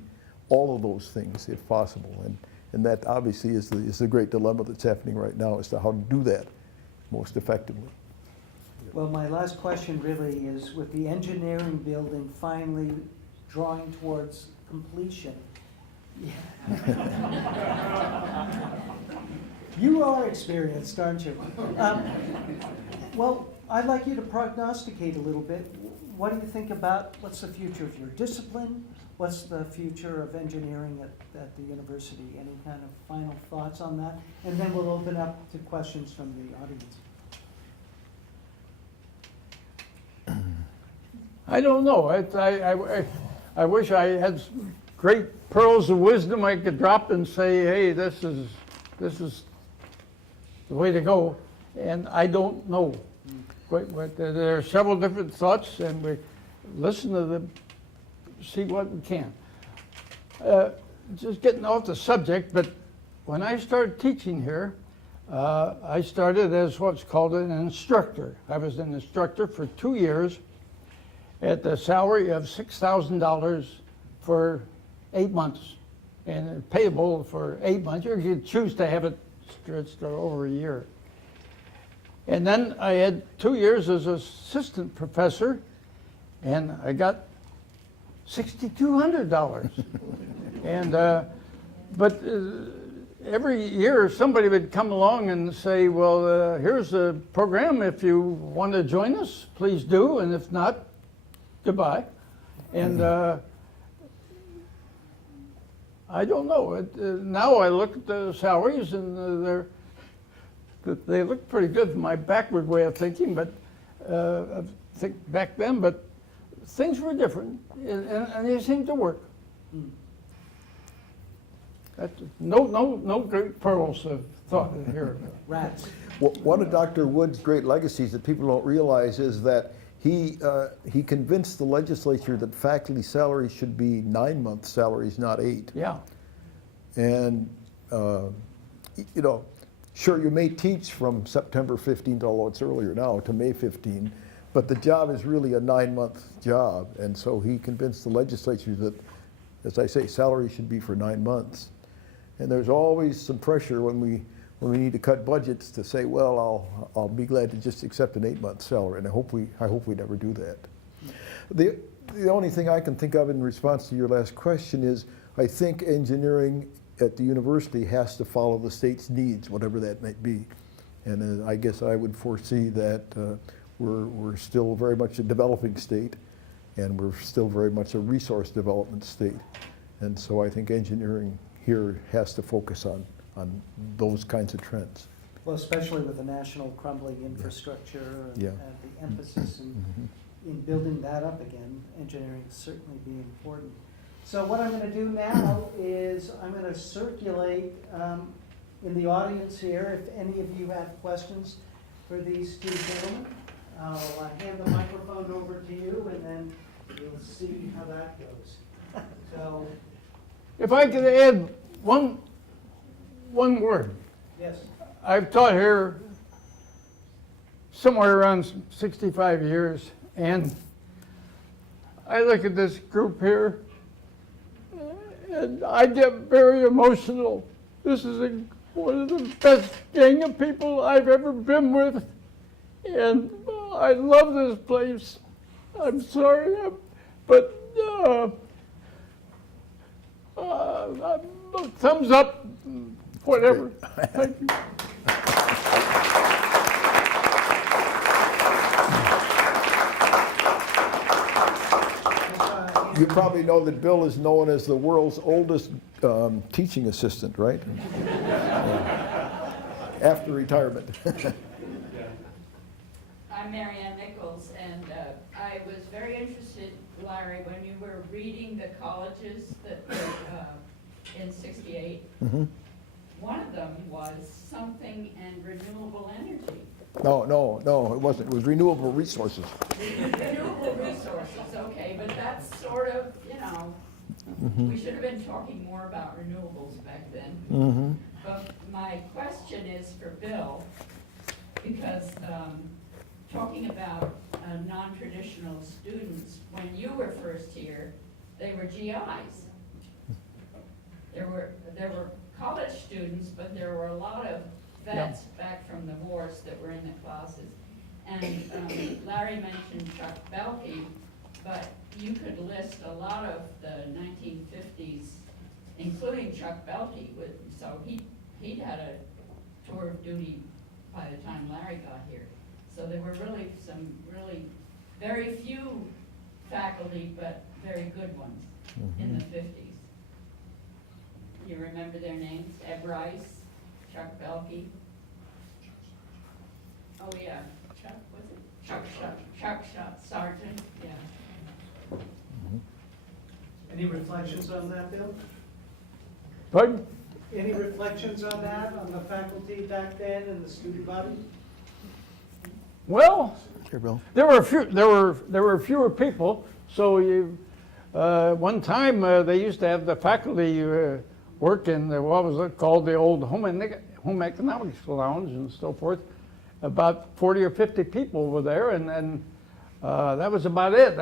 all of those things if possible. And that obviously is the great dilemma that's happening right now as to how to do that most effectively. Well, my last question really is, with the engineering building finally drawing towards completion. You are experienced, aren't you? Well, I'd like you to prognosticate a little bit. What do you think about what's the future of your discipline? What's the future of engineering at the university? Any kind of final thoughts on that? And then we'll open up to questions from the audience. I don't know. I wish I had great pearls of wisdom I could drop and say, hey, this is the way to go. And I don't know. There are several different thoughts, and we listen to them, see what we can. Just getting off the subject, but when I started teaching here, I started as what's called an instructor. I was an instructor for 2 years at the salary of $6,000 for 8 months, and payable for 8 months. You could choose to have it stretched over a year. And then I had 2 years as assistant professor, and I got $6,200. And but every year somebody would come along and say, well, here's the program. If you want to join us, please do. And if not, goodbye. And I don't know. Now I look at the salaries and they look pretty good from my backward way of thinking, but I think back then, but things were different and they seemed to work. That's, no great pearls of thought in here. Rats. Well, one of Dr. Wood's great legacies that people don't realize is that he convinced the legislature that faculty salaries should be 9-month salaries, not 8. Yeah. And, you know, sure, you may teach from September 15th, although it's earlier now, to May 15, but the job is really a 9-month job. And so he convinced the legislature that, as I say, salary should be for 9 months. And there's always some pressure when we need to cut budgets to say, well, I'll be glad to just accept an 8-month salary, and I hope we never do that. The only thing I can think of in response to your last question is, I think engineering at the university has to follow the state's needs, whatever that might be. And I guess I would foresee that we're still very much a developing state, and we're still very much a resource development state. And so I think engineering here has to focus on those kinds of trends. Well, especially with the national crumbling infrastructure and, Yeah. and the emphasis in building that up again, engineering certainly be important. So what I'm going to do now is I'm going to circulate in the audience here, if any of you have questions for these two gentlemen. I'll hand the microphone over to you, and then we'll see how that goes. So, If I could add one word. yes. I've taught here somewhere around 65 years, and I look at this group here, and I get very emotional. This is one of the best gang of people I've ever been with, and I love this place. I'm sorry, but thumbs up, whatever. Thank you. You probably know that Bill is known as the world's oldest teaching assistant, right? After retirement. I'm Marianne Nichols, and I was very interested, Larry, when you were reading the colleges that were in '68. Mm-hmm. One of them was something and renewable energy. No, it wasn't. It was renewable resources. Renewable resources, okay, but that's sort of, we should have been talking more about renewables back then. Mm-hmm. But my question is for Bill, because talking about non-traditional students, when you were first here, they were GIs. There were college students, but there were a lot of vets back from the wars that were in the classes. And Larry mentioned Chuck Belkey, but you could list a lot of the 1950s, including Chuck Belkey. So he'd had a tour of duty by the time Larry got here. So there were really very few faculty, but very good ones in the 50s. You remember their names? Ed Rice, Chuck Belkey. Oh yeah, Chuck, was it? Chuck Sargent, yeah. Any reflections on that, Bill? Pardon? Any reflections on that, on the faculty back then and the student body? Well, Here, Bill. there were fewer people. So one time they used to have the faculty work in what was it called, the old home economics lounge and so forth. About 40 or 50 people were there, and that was about it.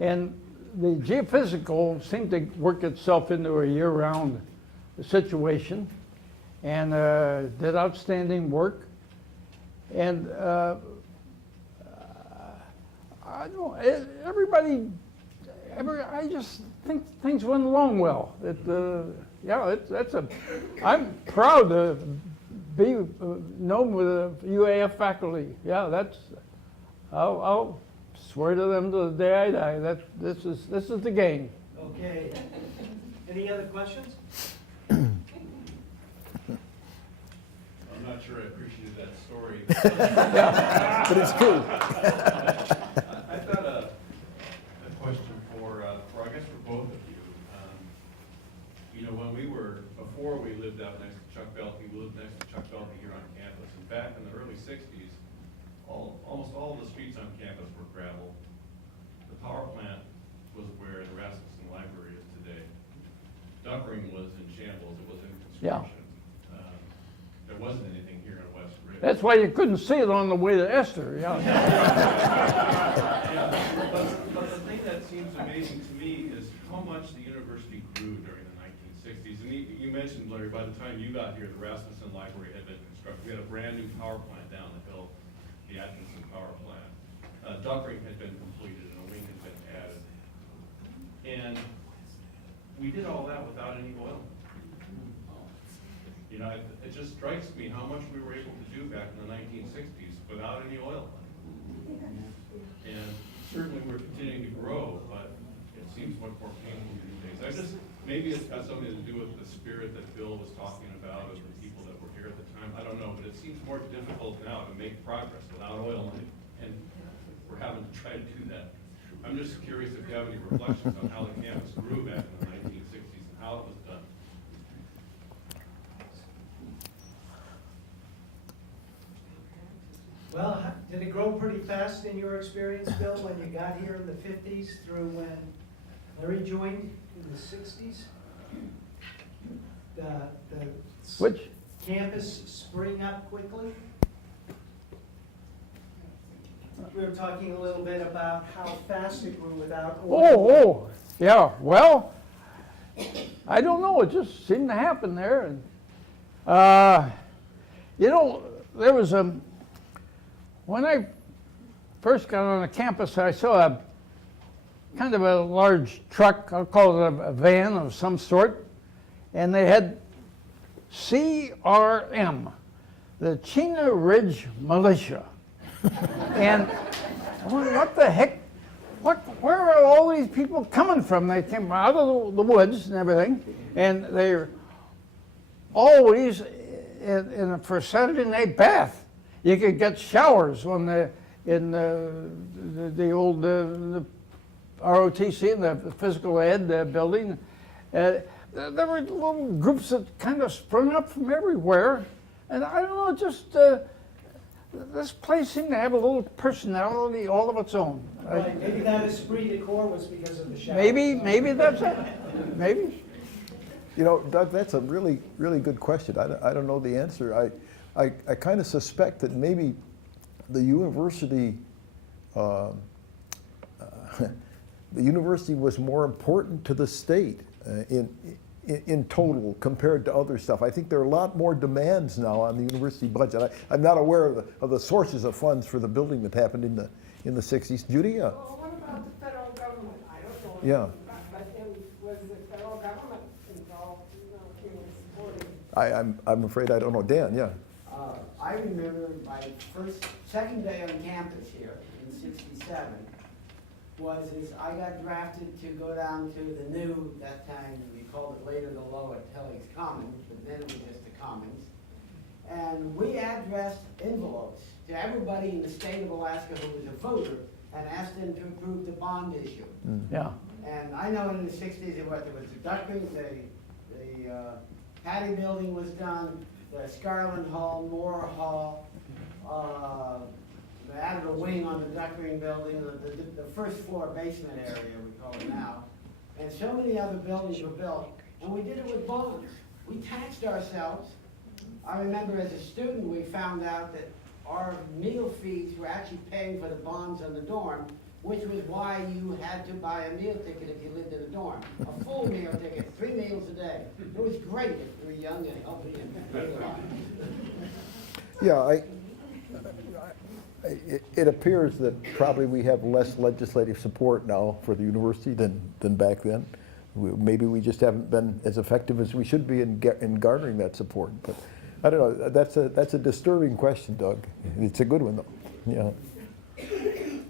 And the geophysical seemed to work itself into a year-round situation, and did outstanding work. And I don't. I just things went along well. I'm proud to be known with the UAF faculty. Yeah, I'll swear to them to the day I die. This is the game. Okay. Any other questions? I'm not sure I appreciated that story. But it's true. I've got a question for I guess for both of you. Before we lived out next to Chuck Belkey, we lived next to Chuck Belkey here on campus. And back in the early 60s, almost all of the streets on campus were gravel. The power plant was where the Rasmussen Library is today. Duckring was in shambles, it was in Yeah. construction. There wasn't anything here in West Ridge. That's why you couldn't see it on the way to Esther. Yeah. Yeah, but the thing that seems amazing to me is how much the university grew during the 1960s. And you mentioned, Larry, by the time you got here, the Rasmussen Library had been constructed. We had a brand new power plant down the hill, the Atkinson Power Plant. Duckring had been completed and a wing had been added. And we did all that without any oil. You know, it just strikes me how much we were able to do back in the 1960s without any oil. And certainly we're continuing to grow, but it seems much more painful these days. Maybe it's got something to do with the spirit that Bill was talking about of the people that were here at the time. I don't know, but it seems more difficult now to make progress without oil, and we're having to try to do that. I'm just curious if you have any reflections on how the campus grew back in the 1960s and how it was done. Well, did it grow pretty fast in your experience, Bill, when you got here in the 50s through when Larry joined in the 60s? Which? Campus spring up quickly? We were talking a little bit about how fast it grew without oil. Yeah. Well, I don't know. It just seemed to happen there. And there was when I first got on the campus, I saw a kind of a large truck. I'll call it a van of some sort, and they had CRM, the Chena Ridge Militia. And I wondered, what the heck? Where are all these people coming from? They came out of the woods and everything, and they're always for Saturday night bath. You could get showers in the old ROTC, the physical ed building. There were little groups that kind of sprung up from everywhere, and I don't know, just this place seemed to have a little personality all of its own. Right, maybe that esprit de corps was because of the shower. Maybe that's it. Maybe. You know, Doug, that's a really, really good question. I don't know the answer. I kind of suspect that maybe the university was more important to the state in total compared to other stuff. I think there are a lot more demands now on the university budget. I'm not aware of the sources of funds for the building that happened in the 60s. Judy? Well, what about the federal government? I don't know. Yeah. But was the federal government involved in supporting? I'm afraid I don't know. Dan, yeah. I remember my second day on campus here in '67 is I got drafted to go down to the new, that time we called it later the low at Helligs Commons, but then it was just the Commons. And we addressed envelopes to everybody in the state of Alaska who was a voter and asked them to approve the bond issue. Yeah. And I know in the 60s there was the Duckring, the Patty Building was done, the Scarland Hall, Moore Hall, they added a wing on the Duckring Building, the first floor basement area, we call it now. And so many other buildings were built, and we did it with bonds. We taxed ourselves. I remember as a student, we found out that our meal fees were actually paying for the bonds on the dorm, which was why you had to buy a meal ticket if you lived in a dorm. A full meal ticket, 3 meals a day. It was great if you were young and healthy and alive. Yeah, it appears that probably we have less legislative support now for the university than back then. Maybe we just haven't been as effective as we should be in garnering that support. But I don't know. That's a disturbing question, Doug. It's a good one, though. Yeah. It's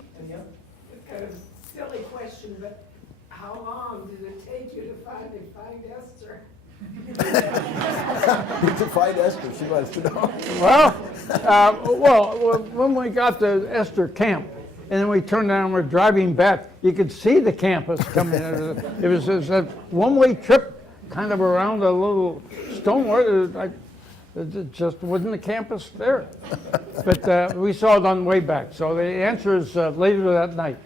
kind of a silly question, but how long did it take you to finally find Esther? To find Esther, she wants to know. Well, when we got to Esther Camp, and then we turned around and we're driving back, you could see the campus coming. It was a one-way trip kind of around a little stone wall. It just wasn't a campus there. But we saw it on the way back. So the answer is later that night.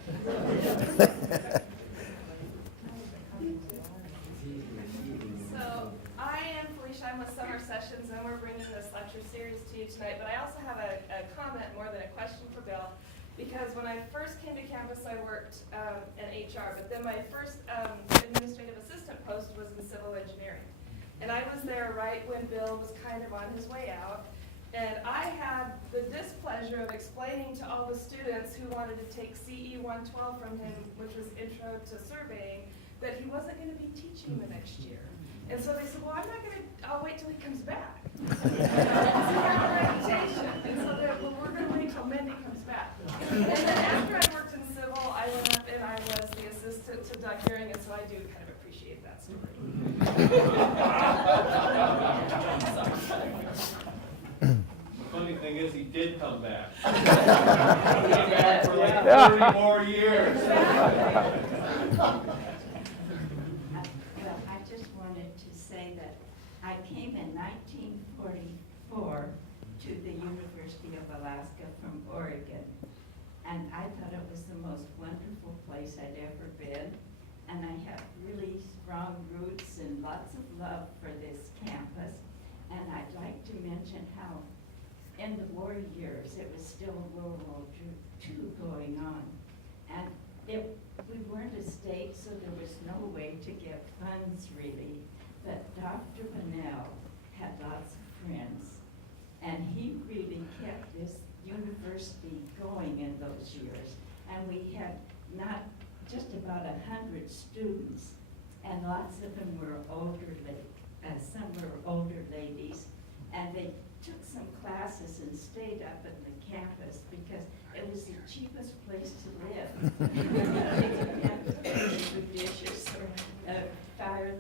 So I am Felicia, I'm with Summer Sessions, and we're bringing this lecture series to you tonight. But I also have a comment more than a question for Bill, because when I first came to campus, I worked in HR, but then my first administrative assistant post was in civil engineering. And I was there right when Bill was kind of on his way out. And I had the displeasure of explaining to all the students who wanted to take CE 112 from him, which was Intro to Surveying, that he wasn't going to be teaching the next year. And so they said, well, I'm not going to, I'll wait till he comes back. See our reputation. And so they, well, we're going to wait till Mendy comes back. And then after I worked in civil, I went up and I was the assistant to Doug Gearing, and so I do kind of appreciate that story. The funny thing is, he did come back. He came back for like 30 more years. Well, I just wanted to say that I came in 1944 to the University of Alaska from Oregon, and I thought it was the most wonderful place I'd ever been, and I have really strong roots and lots of love for this campus, and I'd like to mention how in the war years, it was still World War II going on, and we weren't a state, so there was no way to get funds really, but Dr. Bennett had lots of friends, and he really kept this university going in those years. And we had not just about 100 students, and lots of them were some were older ladies, and they took some classes and stayed up at the campus because it was the cheapest place to live. They didn't have to pay for dishes or fire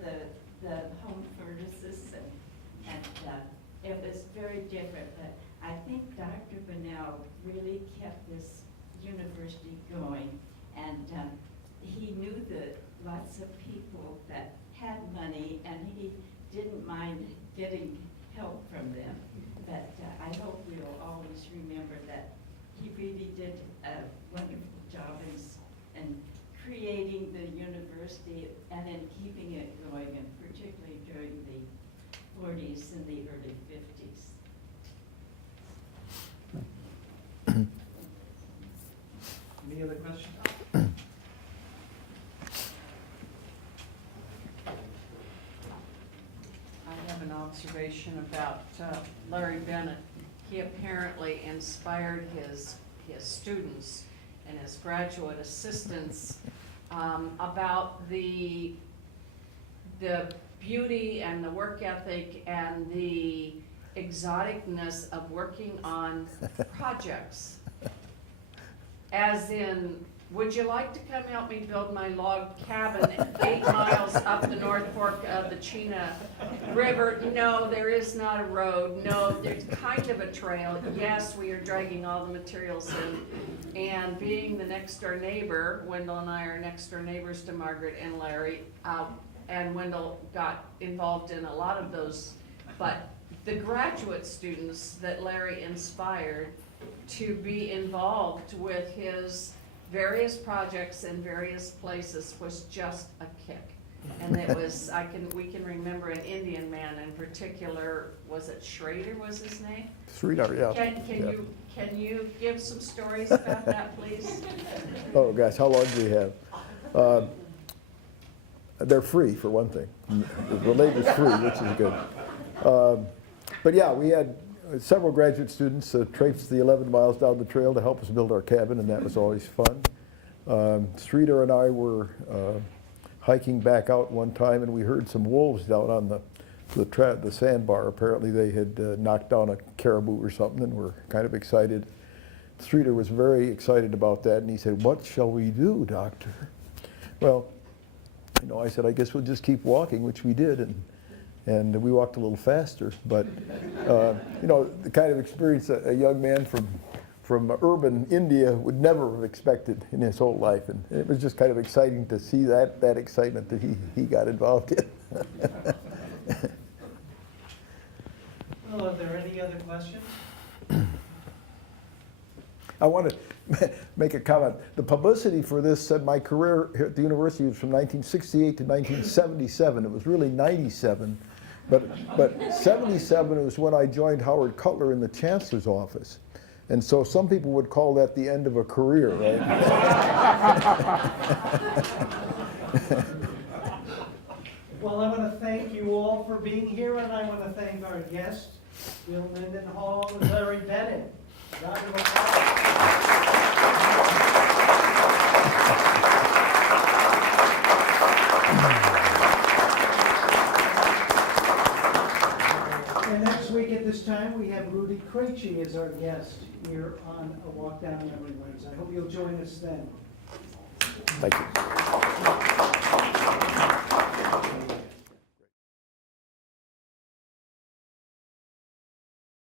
the home furnaces, and it was very different. But I think Dr. Bennett really kept this university going, and he knew lots of people that had money, and he didn't mind getting help from them. But I hope we'll always remember that he really did a wonderful job in creating the university and in keeping it going, and particularly during the 40s and the early 50s. Any other questions? I have an observation about Larry Bennett. He apparently inspired his students and his graduate assistants about the beauty and the work ethic and the exoticness of working on projects. As in, would you like to come help me build my log cabin 8 miles up the North Fork of the Chena River? No, there is not a road. No, there's kind of a trail. Yes, we are dragging all the materials in. And being the next door neighbor, Wendell and I are next door neighbors to Margaret and Larry, and Wendell got involved in a lot of those. But the graduate students that Larry inspired to be involved with his various projects in various places was just a kick. And it was, we can remember an Indian man in particular, was it Schrader was his name? Sridhar, yeah. Can you give some stories about that, please? Oh gosh, how long do we have? They're free, for one thing. The labor's free, which is good. But yeah, we had several graduate students traipse the 11 miles down the trail to help us build our cabin, and that was always fun. Sridhar and I were hiking back out one time, and we heard some wolves down on the sandbar. Apparently they had knocked down a caribou or something, and were kind of excited. Streeter was very excited about that, and he said, "What shall we do, Doctor?" Well, you know, I said, "I guess we'll just keep walking," which we did, and we walked a little faster. But you know, the kind of experience a young man from urban India would never have expected in his whole life, and it was just kind of exciting to see that excitement that he got involved in. Well, are there any other questions? I want to make a comment. The publicity for this said my career here at the university was from 1968 to 1977. It was really 97, but 77 was when I joined Howard Cutler in the chancellor's office. And so some people would call that the end of a career, right? Well, I want to thank you all for being here, and I want to thank our guests, Bill Mendenhall and Larry Bennett. Round of applause. And next week at this time, we have Rudy Krejci as our guest here on A Walk Down Memory Lanes. I hope you'll join us then. Thank you.